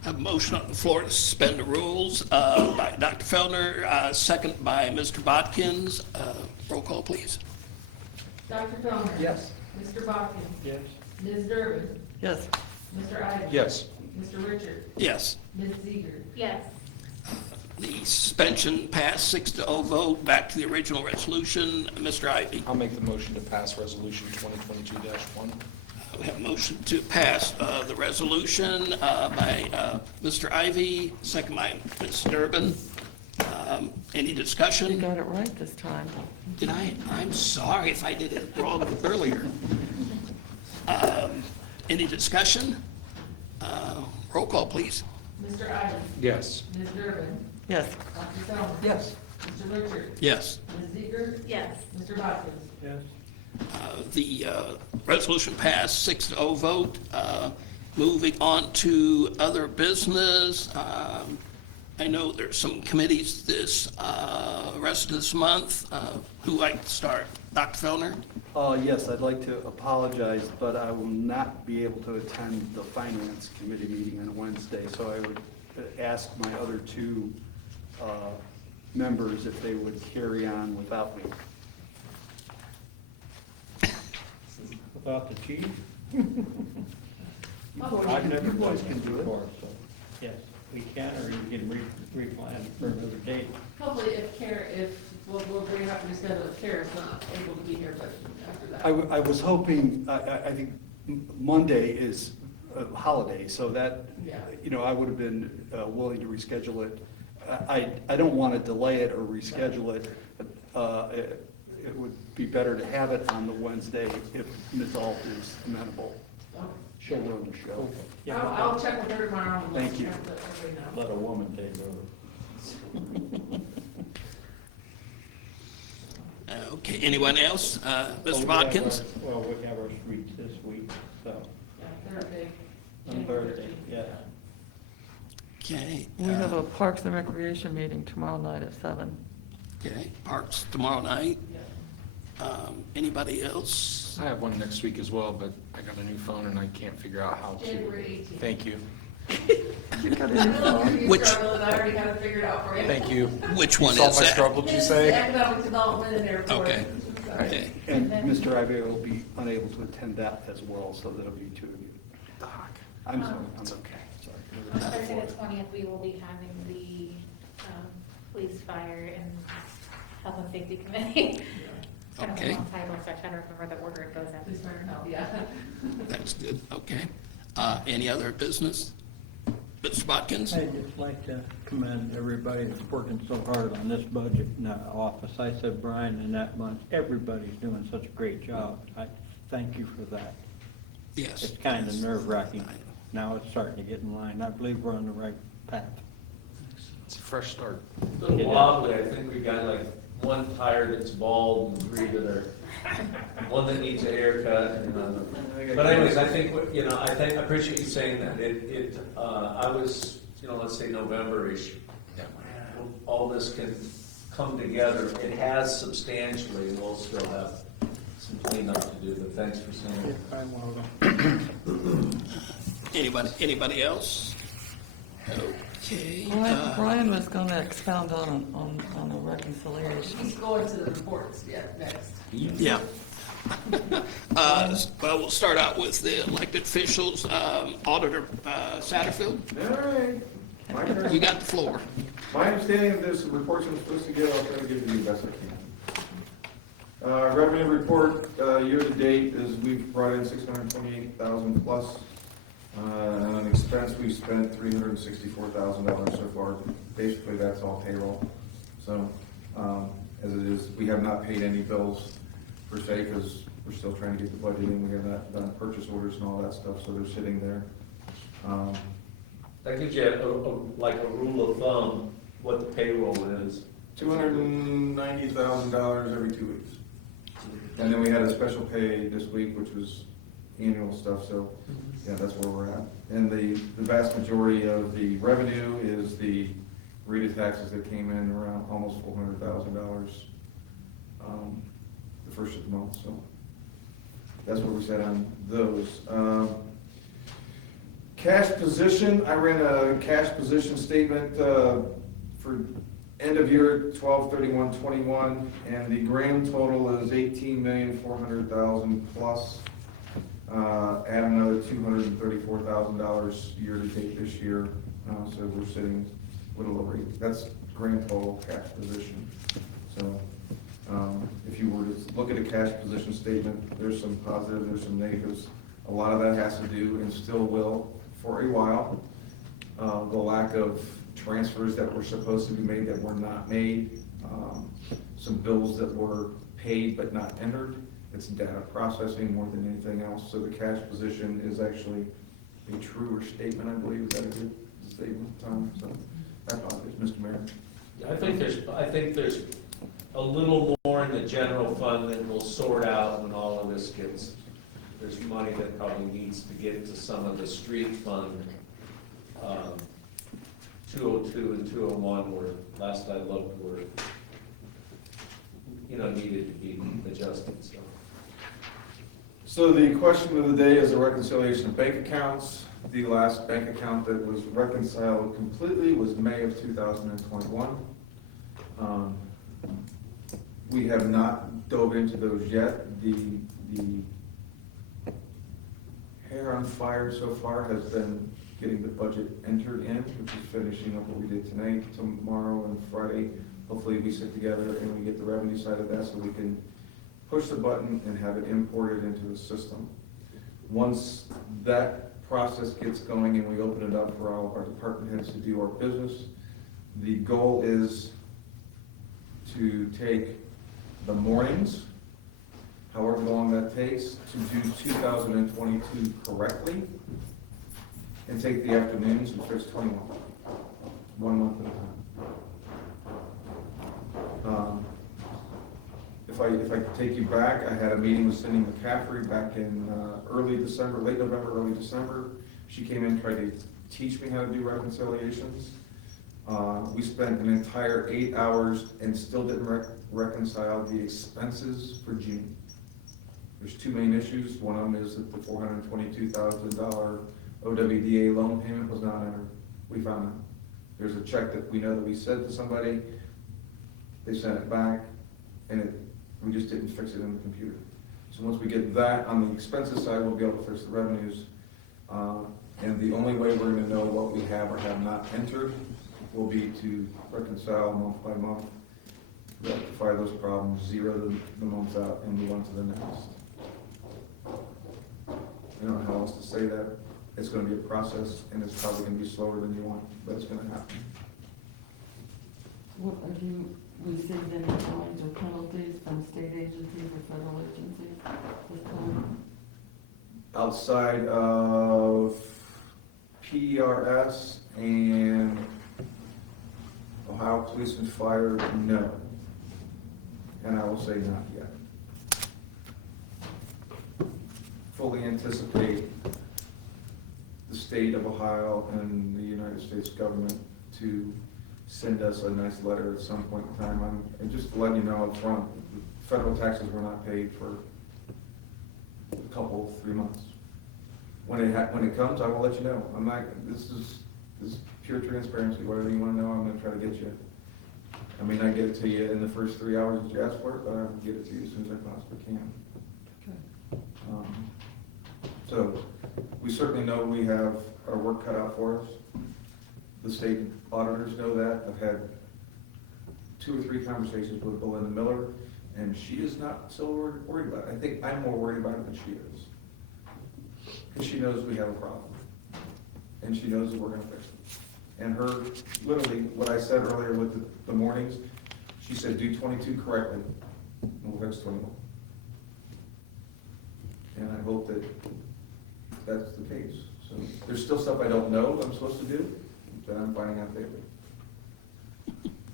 A motion on the floor to suspend the rules by Dr. Fellner, second by Mr. Bodkins. Roll call, please. Dr. Fellner? Yes. Mr. Bodkin? Yes. Ms. Durbin? Yes. Mr. Ivy? Yes. Mr. Richard? Yes. Ms. Seeger? Yes. The suspension passed 6-0 vote. Back to the original resolution. Mr. Ivy. I'll make the motion to pass resolution 2022-1. We have a motion to pass the resolution by Mr. Ivy, second by Ms. Durbin. Any You discussion? got it right this time. Did I? I'm sorry if I did it wrong earlier. Any discussion? Roll call, please. Mr. Ivy? Yes. Ms. Durbin? Yes. Dr. Fellner? Yes. Mr. Richard? Yes. Ms. Seeger? Yes. Mr. Bodkin? Yes. The resolution passed 6-0 vote. Moving on to other business. I know there's some committees this rest of this month. Who'd like to start? Dr. Fellner? Yes, I'd like to apologize, but I will not be able to attend the Finance Committee meeting on Wednesday, so I would ask my other two members if they would carry on without me. Without the chief? Oh, I've never you done guys this can do it. before, so, yes, we can, or you can replan for another date. Hopefully we'll bring it up and reschedule if Kara's not able to be here, but after that. I was hoping, I think Monday is a holiday, so that, Yeah. I would have been willing to reschedule it. I don't want to delay it or reschedule it. It would be better to have it on the Wednesday if Ms. Alt is amenable. She'll run the show. Yeah, I'll check with her tomorrow. and Thank you. let everybody know. let a woman take over. Okay, anyone else? Mr. Well, Bodkins? Well, we have our suites this week, so, Yeah, Thursday. on Thursday, yeah. Okay. We have a Parks and Recreation meeting tomorrow night at 7. Okay, Parks tomorrow night. Anybody else? I have one next week as well, but I got a new phone and I can't figure out how to. January 18th. Thank you. Which- I already got it figured out for you. Thank you. Which one Solve is my that? struggle, did you It's say? Economic development and airport. Okay. Okay. And Mr. Ivey will be unable to attend that as well, so that'll be two of you. I'm sorry, I'm okay, On sorry. Thursday the 20th, we will be having the police, fire, and health and safety committee. It's kind of a Okay. long title, so I try to remember the order it goes in. Please find out, yeah. That's good, okay. Any other business? Mr. Bodkins? I'd just like to commend everybody that's working so hard on this budget in the office. I said Brian and that bunch, everybody's doing such a great job. I thank you for that. Yes. It's kind of nerve-wracking. Now it's starting to get in line. I believe we're on the right path. It's a fresh start. A little wobbly, I think we got like one tire that's bald and 3 that are, one that needs a haircut. And, but anyways, I think, I appreciate you saying that. I was, let's say November-ish, all this can come together. It has substantially, we'll still have some cleanup to do, but thanks for saying it. Anybody else? Okay. Brian was going to expound on the reconciliation. He's going to the reports, next. Yeah. Well, we'll start out with the elected officials. Auditor Satterfield, All right. My turn. you got the floor. My understanding of this reports I'm supposed to get, I'll try to give it to you the best I can. Revenue report, year-to-date is we've brought in 628,000 plus. And on expense, we've spent $364,000 so far. Basically, that's all payroll. So, as it is, we have not paid any bills per se, because we're still trying to get the budget in. We have not done purchase orders and all that stuff, so they're sitting there. That gives you like a rule of thumb, what the payroll is. $290,000 every 2 weeks. And then we had a special pay this week, which was annual stuff, so, yeah, that's where we're at. And the vast majority of the revenue is the rate taxes that came in around almost $400,000 the first of the month, so that's where we set on those. Cash position, I ran a cash position statement for end of year 12/31/21, and the grand total is 18,400,000 plus. Add another $234,000 year to date this year, so we're sitting a little over, that's grand total cash position. So if you were to look at a cash position statement, there's some positives, there's some negatives. A lot of that has to do, and still will for a while, the lack of transfers that were supposed to be made that were not made, some bills that were paid but not entered. It's data processing more than anything else. So the cash position is actually a truer statement, I believe. Is that a good statement, Tom? So I apologize, Mr. Mayor. I think there's a little more in the general fund that we'll sort out when all of this gets, there's money that probably needs to get to some of the street fund. 202 and 201 were, last I looked, were, needed to be adjusted, so. So the question of the day is the reconciliation of bank accounts. The last bank account that was reconciled completely was May of 2021. We have not dove into those yet. The hair on fire so far has been getting the budget entered in, which is finishing up what we did tonight. Tomorrow and Friday, hopefully we sit together and we get the revenue side of that so we can push the button and have it imported into the system. Once that process gets going and we open it up for all of our department heads to do our business, the goal is to take the mornings, however long that takes, to do 2022 correctly, and take the afternoons and fix 21, 1 month at a time. If I take you back, I had a meeting with Cindy McCaffrey back in early December, late November, early December. She came in, tried to teach me how to do reconciliations. We spent an entire 8 hours and still didn't reconcile the expenses for June. There's two main issues. One of them is that the $422,000 OWDA loan payment was not entered. We found out. There's a check that we know that we sent to somebody, they sent it back, and we just didn't fix it in the computer. So once we get that on the expenses side, we'll be able to fix the revenues. And the only way we're gonna know what we have or have not entered will be to reconcile month by month, rectify those problems, zero the months out, and move on to the next. I don't know how else to say that. It's gonna be a process, and it's probably gonna be slower than you want, but it's gonna happen. What, have you received any fines or penalties from state agencies or federal agencies this time? Outside of PERS and Ohio Police and Fire, no. And I will say not yet. Fully anticipate the state of Ohio and the United States government to send us a nice letter at some point in time. And just to let you know up front, federal taxes were not paid for a couple, 3 months. When it comes, I will let you know. I'm not, this is pure transparency. Whatever you want to know, I'm going to try to get you. I may not get it to you in the first 3 hours that you ask for it, but I'll get it to you as soon as I possibly can. So we certainly know we have our work cut out for us. The state auditors know that. I've had 2 or 3 conversations with Belinda Miller, and she is not so worried about it. I think I'm more worried about it than she is. Because she knows we have a problem. And she knows that we're going to fix it. And her, literally, what I said earlier with the mornings, she said, do 22 correctly, and we'll fix 21. And I hope that that's the case. So there's still stuff I don't know I'm supposed to do, that I'm finding out daily.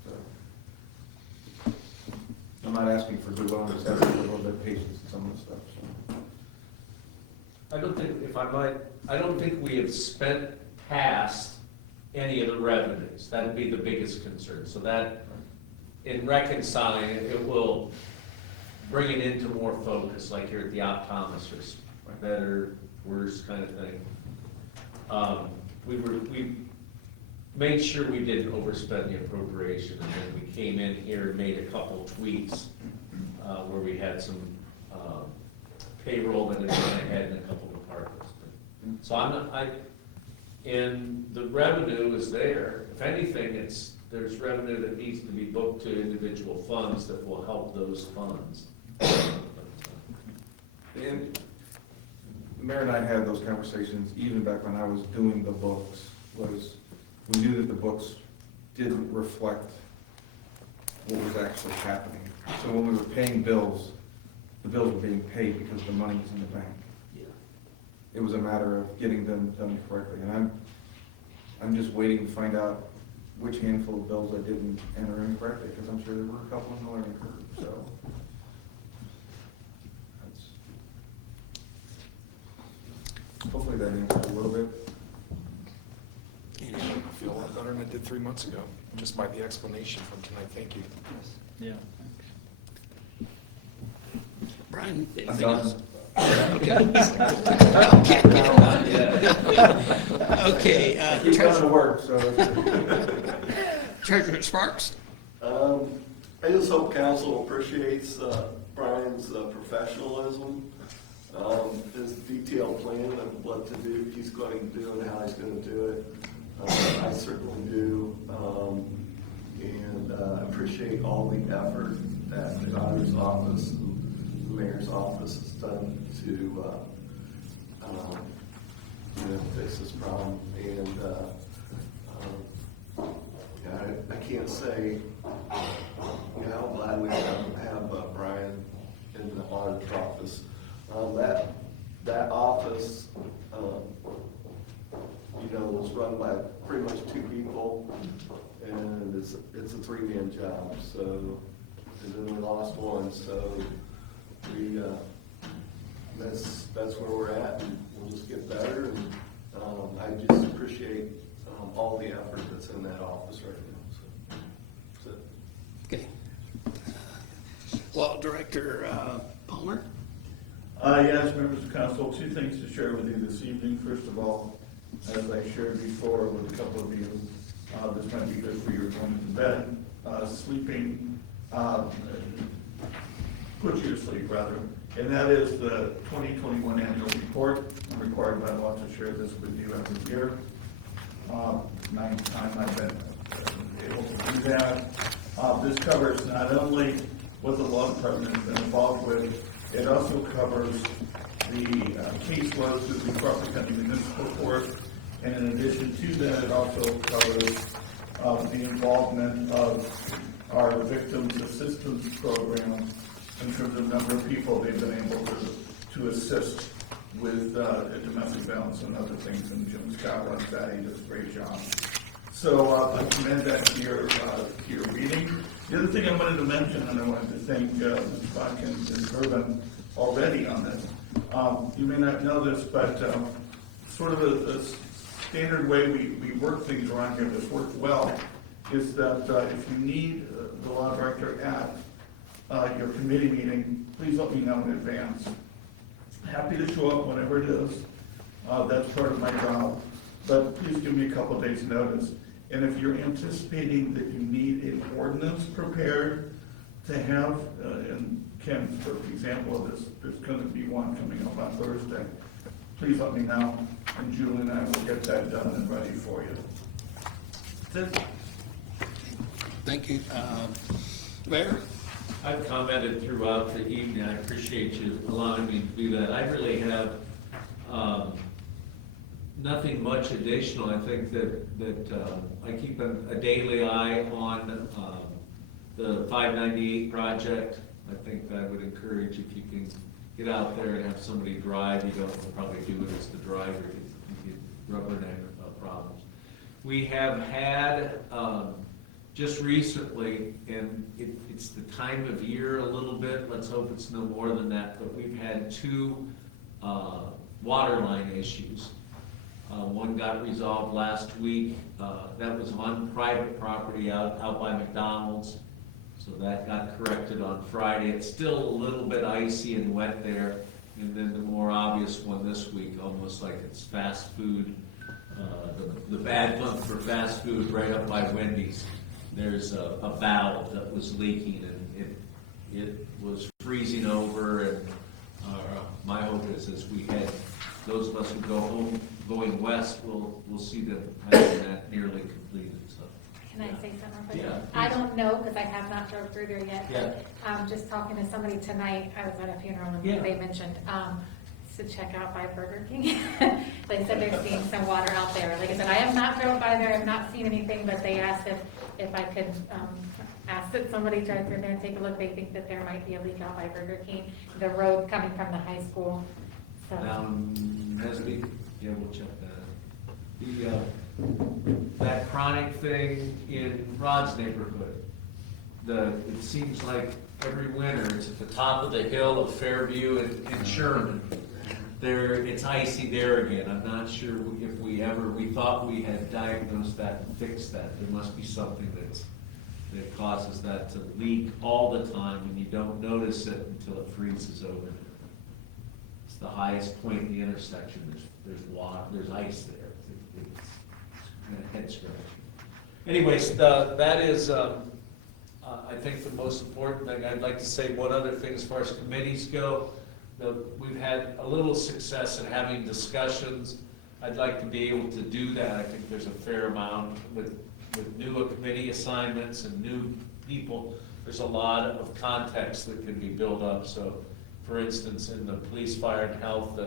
So, I'm not asking for goodwill, I'm just asking for a little bit of patience in some of the stuff. So. I don't think we have spent past any of the revenues. That'd be the biggest concern. So that, in reconciling it, it will bring it into more focus, like here at the optometrist, better, worse kind of thing. we made sure we didn't overspend the appropriation, and then we came in here and made a couple tweaks, where we had some, payroll that had gone ahead in a couple departments. So and the revenue is there. If anything, there's revenue that needs to be booked to individual funds that will help those funds. And the mayor and I had those conversations even back when I was doing the books, was we knew that the books didn't reflect what was actually happening. So when we were paying bills, the bills were being paid because the money was in the bank. It was a matter of getting them done correctly, and I'm just waiting to find out which handful of bills I didn't enter in correctly, because I'm sure there were a couple in the learning curve, so. Hopefully that answers a little bit. I feel a lot better than I did 3 months ago, just by the explanation from tonight. Thank you. Yeah. Brian, I'm anything done. else? Okay. Okay. Keep going to work, so. Treasurer Sparks? I just hope council appreciates Brian's professionalism, his detailed plan of what to do, he's going to do and how he's going to do it. I certainly do, and appreciate all the effort that the auditor's office and the mayor's office has done to fix this problem. And I can't say how glad we have Brian in the auditor's office. That office, was run by pretty much 2 people, and it's a 3-man job. So, and then we lost one. So we that's where we're at, and we'll just get better. And I just appreciate all the effort that's in that office right now. So, Okay. Well, Director Palmer? Yes, members of council, 2 things to share with you this evening. First of all, as I shared before with a couple of you, this might be good for your going to bed, sleeping, put you to sleep rather, and that is the 2021 annual report. I'm required by law to share this with you every year. 9th time I've been able to do that. This covers not only what the law department has been involved with, it also covers the caseloads that we represent in the municipal court, and in addition to that, it also covers the involvement of our victims assistance program in terms of number of people they've been able to assist with domestic violence and other things, and Jim Scott runs that. He does a great job. So I commend that to your reading. The other thing I wanted to mention, and I wanted to thank Ms. Bach and Urban already on this. You may not know this, but sort of a standard way we work things around here that's worked well is that if you need the law director at your committee meeting, please let me know in advance. Happy to show up whenever it is. That's part of my job. But please give me a couple of days' notice. And if you're anticipating that you need an ordinance prepared to have, and Ken, for example of this, there's going to be one coming up on Thursday. Please let me know, and Julie and I will get that done and ready for you. That's it. Thank you. Mayor? I've commented throughout the evening. I appreciate you allowing me to do that. I really have nothing much additional. I think that I keep a daily eye on the 598 project. I think that I would encourage, if you can get out there and have somebody drive, you don't probably do it as the driver, you get rubberneck problems. We have had just recently, and it's the time of year a little bit, let's hope it's no more than that, but we've had 2 water line issues. One got resolved last week. That was on private property out by McDonald's. So that got corrected on Friday. It's still a little bit icy and wet there. And then the more obvious one this week, almost like it's fast food the bad month for fast food right up by Wendy's. There's a valve that was leaking and it was freezing over, and my hope is as we head, those of us who go home, going west, we'll see them having that nearly completed, so. Can I say something? Yeah. I don't know, because I have not drove through there yet. Yeah. But, just talking to somebody tonight, I was at a funeral Yeah. and they mentioned, to check out by Burger King. They said they're seeing some water out there. Like I said, I have not drove by there, I've not seen anything, but they asked if I could, ask that somebody drive through there and take a look. They think that there might be a leak out by Burger King, the road coming from the high school, so. Nesby, yeah, we'll check that. That chronic thing in Rod's neighborhood, it seems like every winter, it's at the top of the hill of Fairview and Sherman. It's icy there again. I'm not sure if we thought we had diagnosed that and fixed that. There must be something that causes that to leak all the time, and you don't notice it until it freezes over. It's the highest point in the intersection. There's water, there's ice there. It's head scratching. Anyways, that is, I think, the most important thing. I'd like to say one other thing as far as committees go. We've had a little success in having discussions. I'd like to be able to do that. I think there's a fair amount with new committee assignments and new people. There's a lot of context that can be built up. So, for instance, in the police, fire, and health,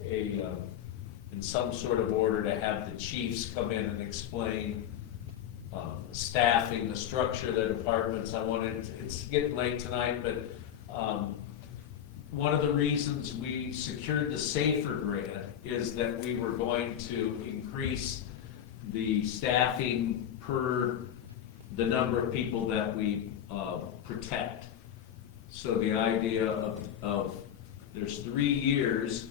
in some sort of order to have the chiefs come in and explain staffing, the structure of the departments. It's getting late tonight, but one of the reasons we secured the SAFER grant is that we were going to increase the staffing per the number of people that we protect. So the idea of there's 3 years,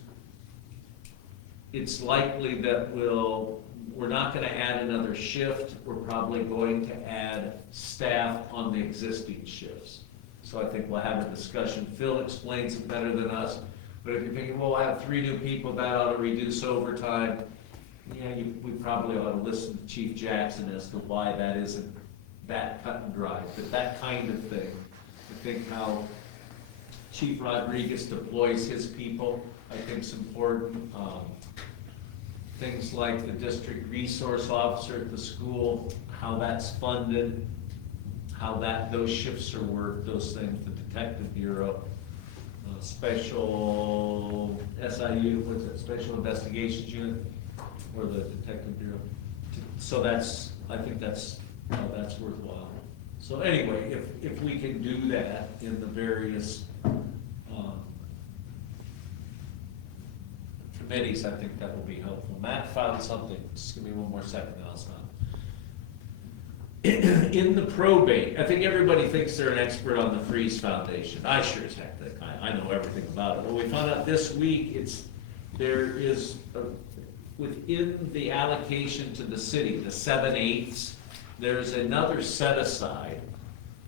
it's likely that we're not going to add another shift. We're probably going to add staff on the existing shifts. So I think we'll have a discussion. Phil explains it better than us. But if you're thinking, well, we'll have 3 new people, that ought to reduce overtime. Yeah, we probably ought to listen to Chief Jackson as to why that isn't that cut and dry. But that kind of thing, I think how Chief Rodriguez deploys his people, I think is important. Things like the district resource officer at the school, how that's funded, how those shifts are worked, those things, the detective bureau, special SIU, what's it, special investigations unit, or the detective bureau. So I think that's worthwhile. So anyway, if we can do that in the various committees, I think that will be helpful. Matt found something. Just give me one more second, and I'll stop. In the probate, I think everybody thinks they're an expert on the Freeze Foundation. I sure as heck think I know everything about it. Well, we found out this week there is within the allocation to the city, the 7/8, there's another set aside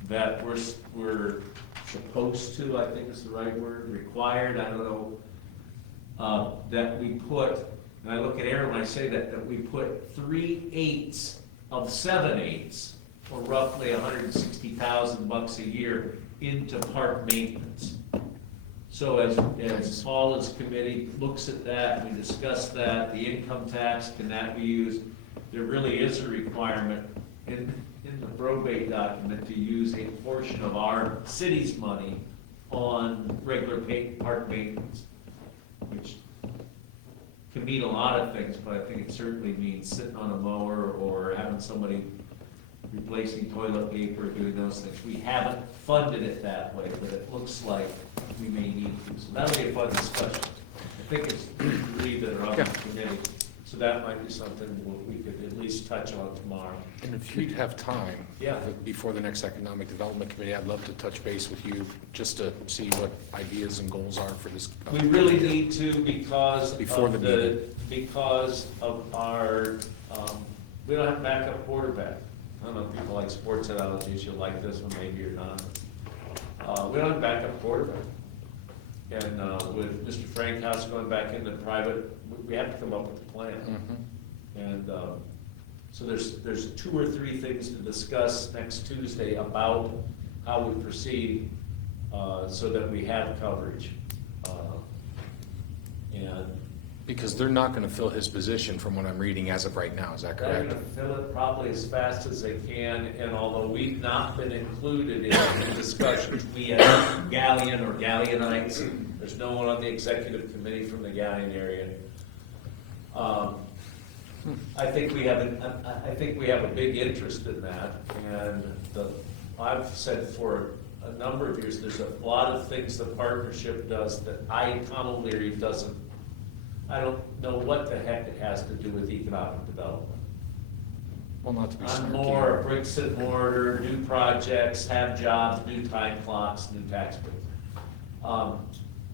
that we're supposed to, I think is the right word, required, I don't know, that we put, and I look at Aaron when I say that we put 3/8 of 7/8, or roughly $160,000 a year, into park maintenance. So as Paula's committee looks at that, we discuss that, the income tax, can that be used? There really is a requirement in the probate document to use a portion of our city's money on regular park maintenance, which can mean a lot of things, but I think it certainly means sitting on a mower or having somebody replacing toilet paper, doing those things. We haven't funded it that way, but it looks like we may need to. So that'll be a fun discussion. I think it's 3 that are on the committee, so that might be something we could at least touch on tomorrow. And if you'd have time, Yeah. before the next Economic Development Committee, I'd love to touch base with you, just to see what ideas and goals are for this. We really need to because Before of the meeting. because of our, we don't have a backup quarterback. I don't know if people like sports analogies, you'll like this one, maybe you're not. We don't have a backup quarterback. And with Mr. Frankhouse going back into private, we have to come up with a plan. And so there's 2 or 3 things to discuss next Tuesday about how we proceed so that we have coverage. And Because they're not gonna fill his position from what I'm reading as of right now, is that they're correct? gonna fill it probably as fast as they can, and although we've not been included in the discussions, we as Galleon or Galleonites, there's no one on the executive committee from the Galleon area. I think we have a big interest in that, and I've said for a number of years, there's a lot of things the partnership does that Tom O'Leary doesn't. I don't know what the heck it has to do with economic development. Well, not to be I'm snarky. more bricks and mortar, new projects, have jobs, new time clocks, new tax bills.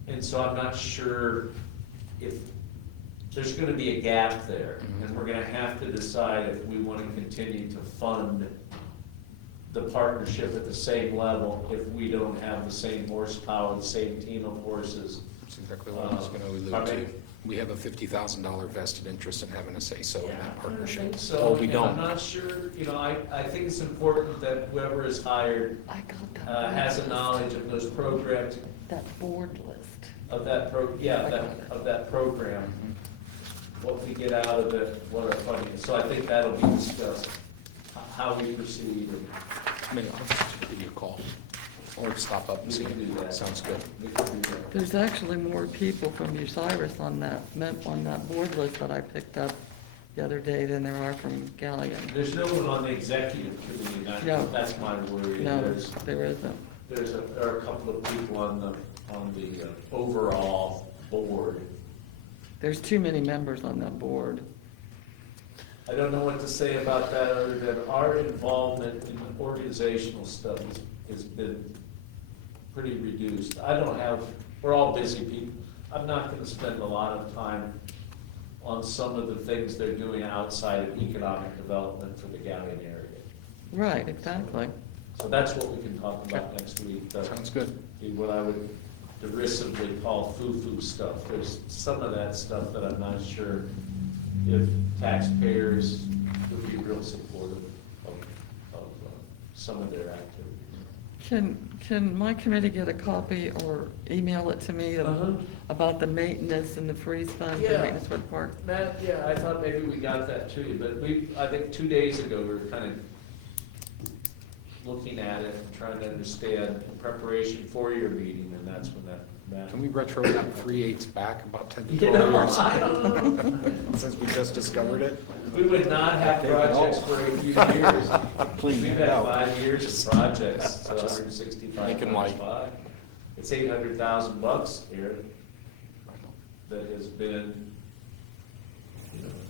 And so I'm not sure if there's gonna be a gap there, and we're gonna have to decide if we wanna continue to fund the partnership at the same level if we don't have the same horsepower, the same team of horses. That's exactly what I was gonna allude Pardon to. me? We have a $50,000 vested interest in having a say-so in that partnership. So, Oh, we and don't. I'm not sure, I think it's important that whoever is hired I got that. has a knowledge of those programs, That board list. of that program, what we get out of it, what our funding is. So I think that'll be discussed, how we proceed. Maybe I'll just give you a call, or stop up and see We can do him. that. Sounds good. We can do that. There's actually more people from Bucyrus on that board list that I picked up the other day than there are from Galleon. There's no one on the executive committee, and No. that's my worry. No, There's- there isn't. There are a couple of people on the overall board. There's too many members on that board. I don't know what to say about that, other than our involvement in the organizational stuff has been pretty reduced. We're all busy people. I'm not gonna spend a lot of time on some of the things they're doing outside of economic development for the Galleon area. Right, exactly. So that's what we can talk about next week. Sounds good. What I would derisively call foo-foo stuff. There's some of that stuff that I'm not sure if taxpayers would be real supportive of some of their activities. Can my committee get a copy or email it to me Uh-huh. about the maintenance and the freeze fund, the Yeah. maintenance for the park? Matt, yeah, I thought maybe we got that to you, but I think 2 days ago, we were kind of looking at it and trying to understand in preparation for your meeting, and that's when that. Can we retro that 3/8 back about 10 to You 12 know, years? I don't know. Since we just discovered it? We would not have projects for a few years. Clean We've it had out. 5 years of projects, so 165 Making times light. 5. It's $800,000 here that has been,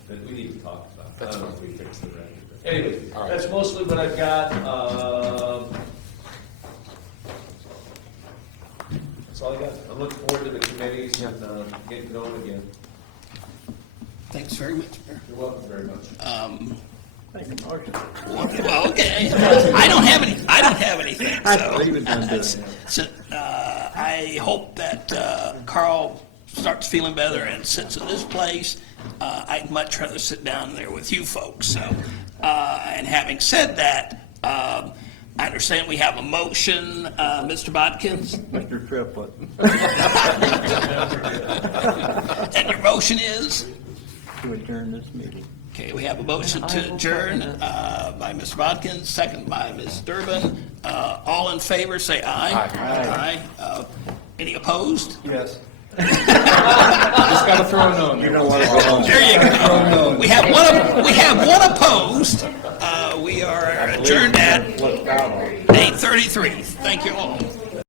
that we need to talk about. That's I don't know fine. if we fix the record. Anyway, All right. that's mostly what I've got. That's all I got. I'm looking forward to the committees and getting going again. Thanks very much, Mayor. You're welcome very much. Well, okay. I don't have anything, so I hope that Carl starts feeling better and sits in this place. I'd much rather sit down there with you folks, so, and having said that, I understand we have a motion, Mr. Bodkins, Mr. Triplett. and your motion is? To adjourn this meeting. Okay, we have a motion to adjourn by Mr. Bodkins, second by Ms. Durbin. All in favor, say aye. Aye. Aye. Any opposed? Yes. Just gotta throw a no in there. There you go. We have one opposed. We are adjourned at 8:33. Thank you all.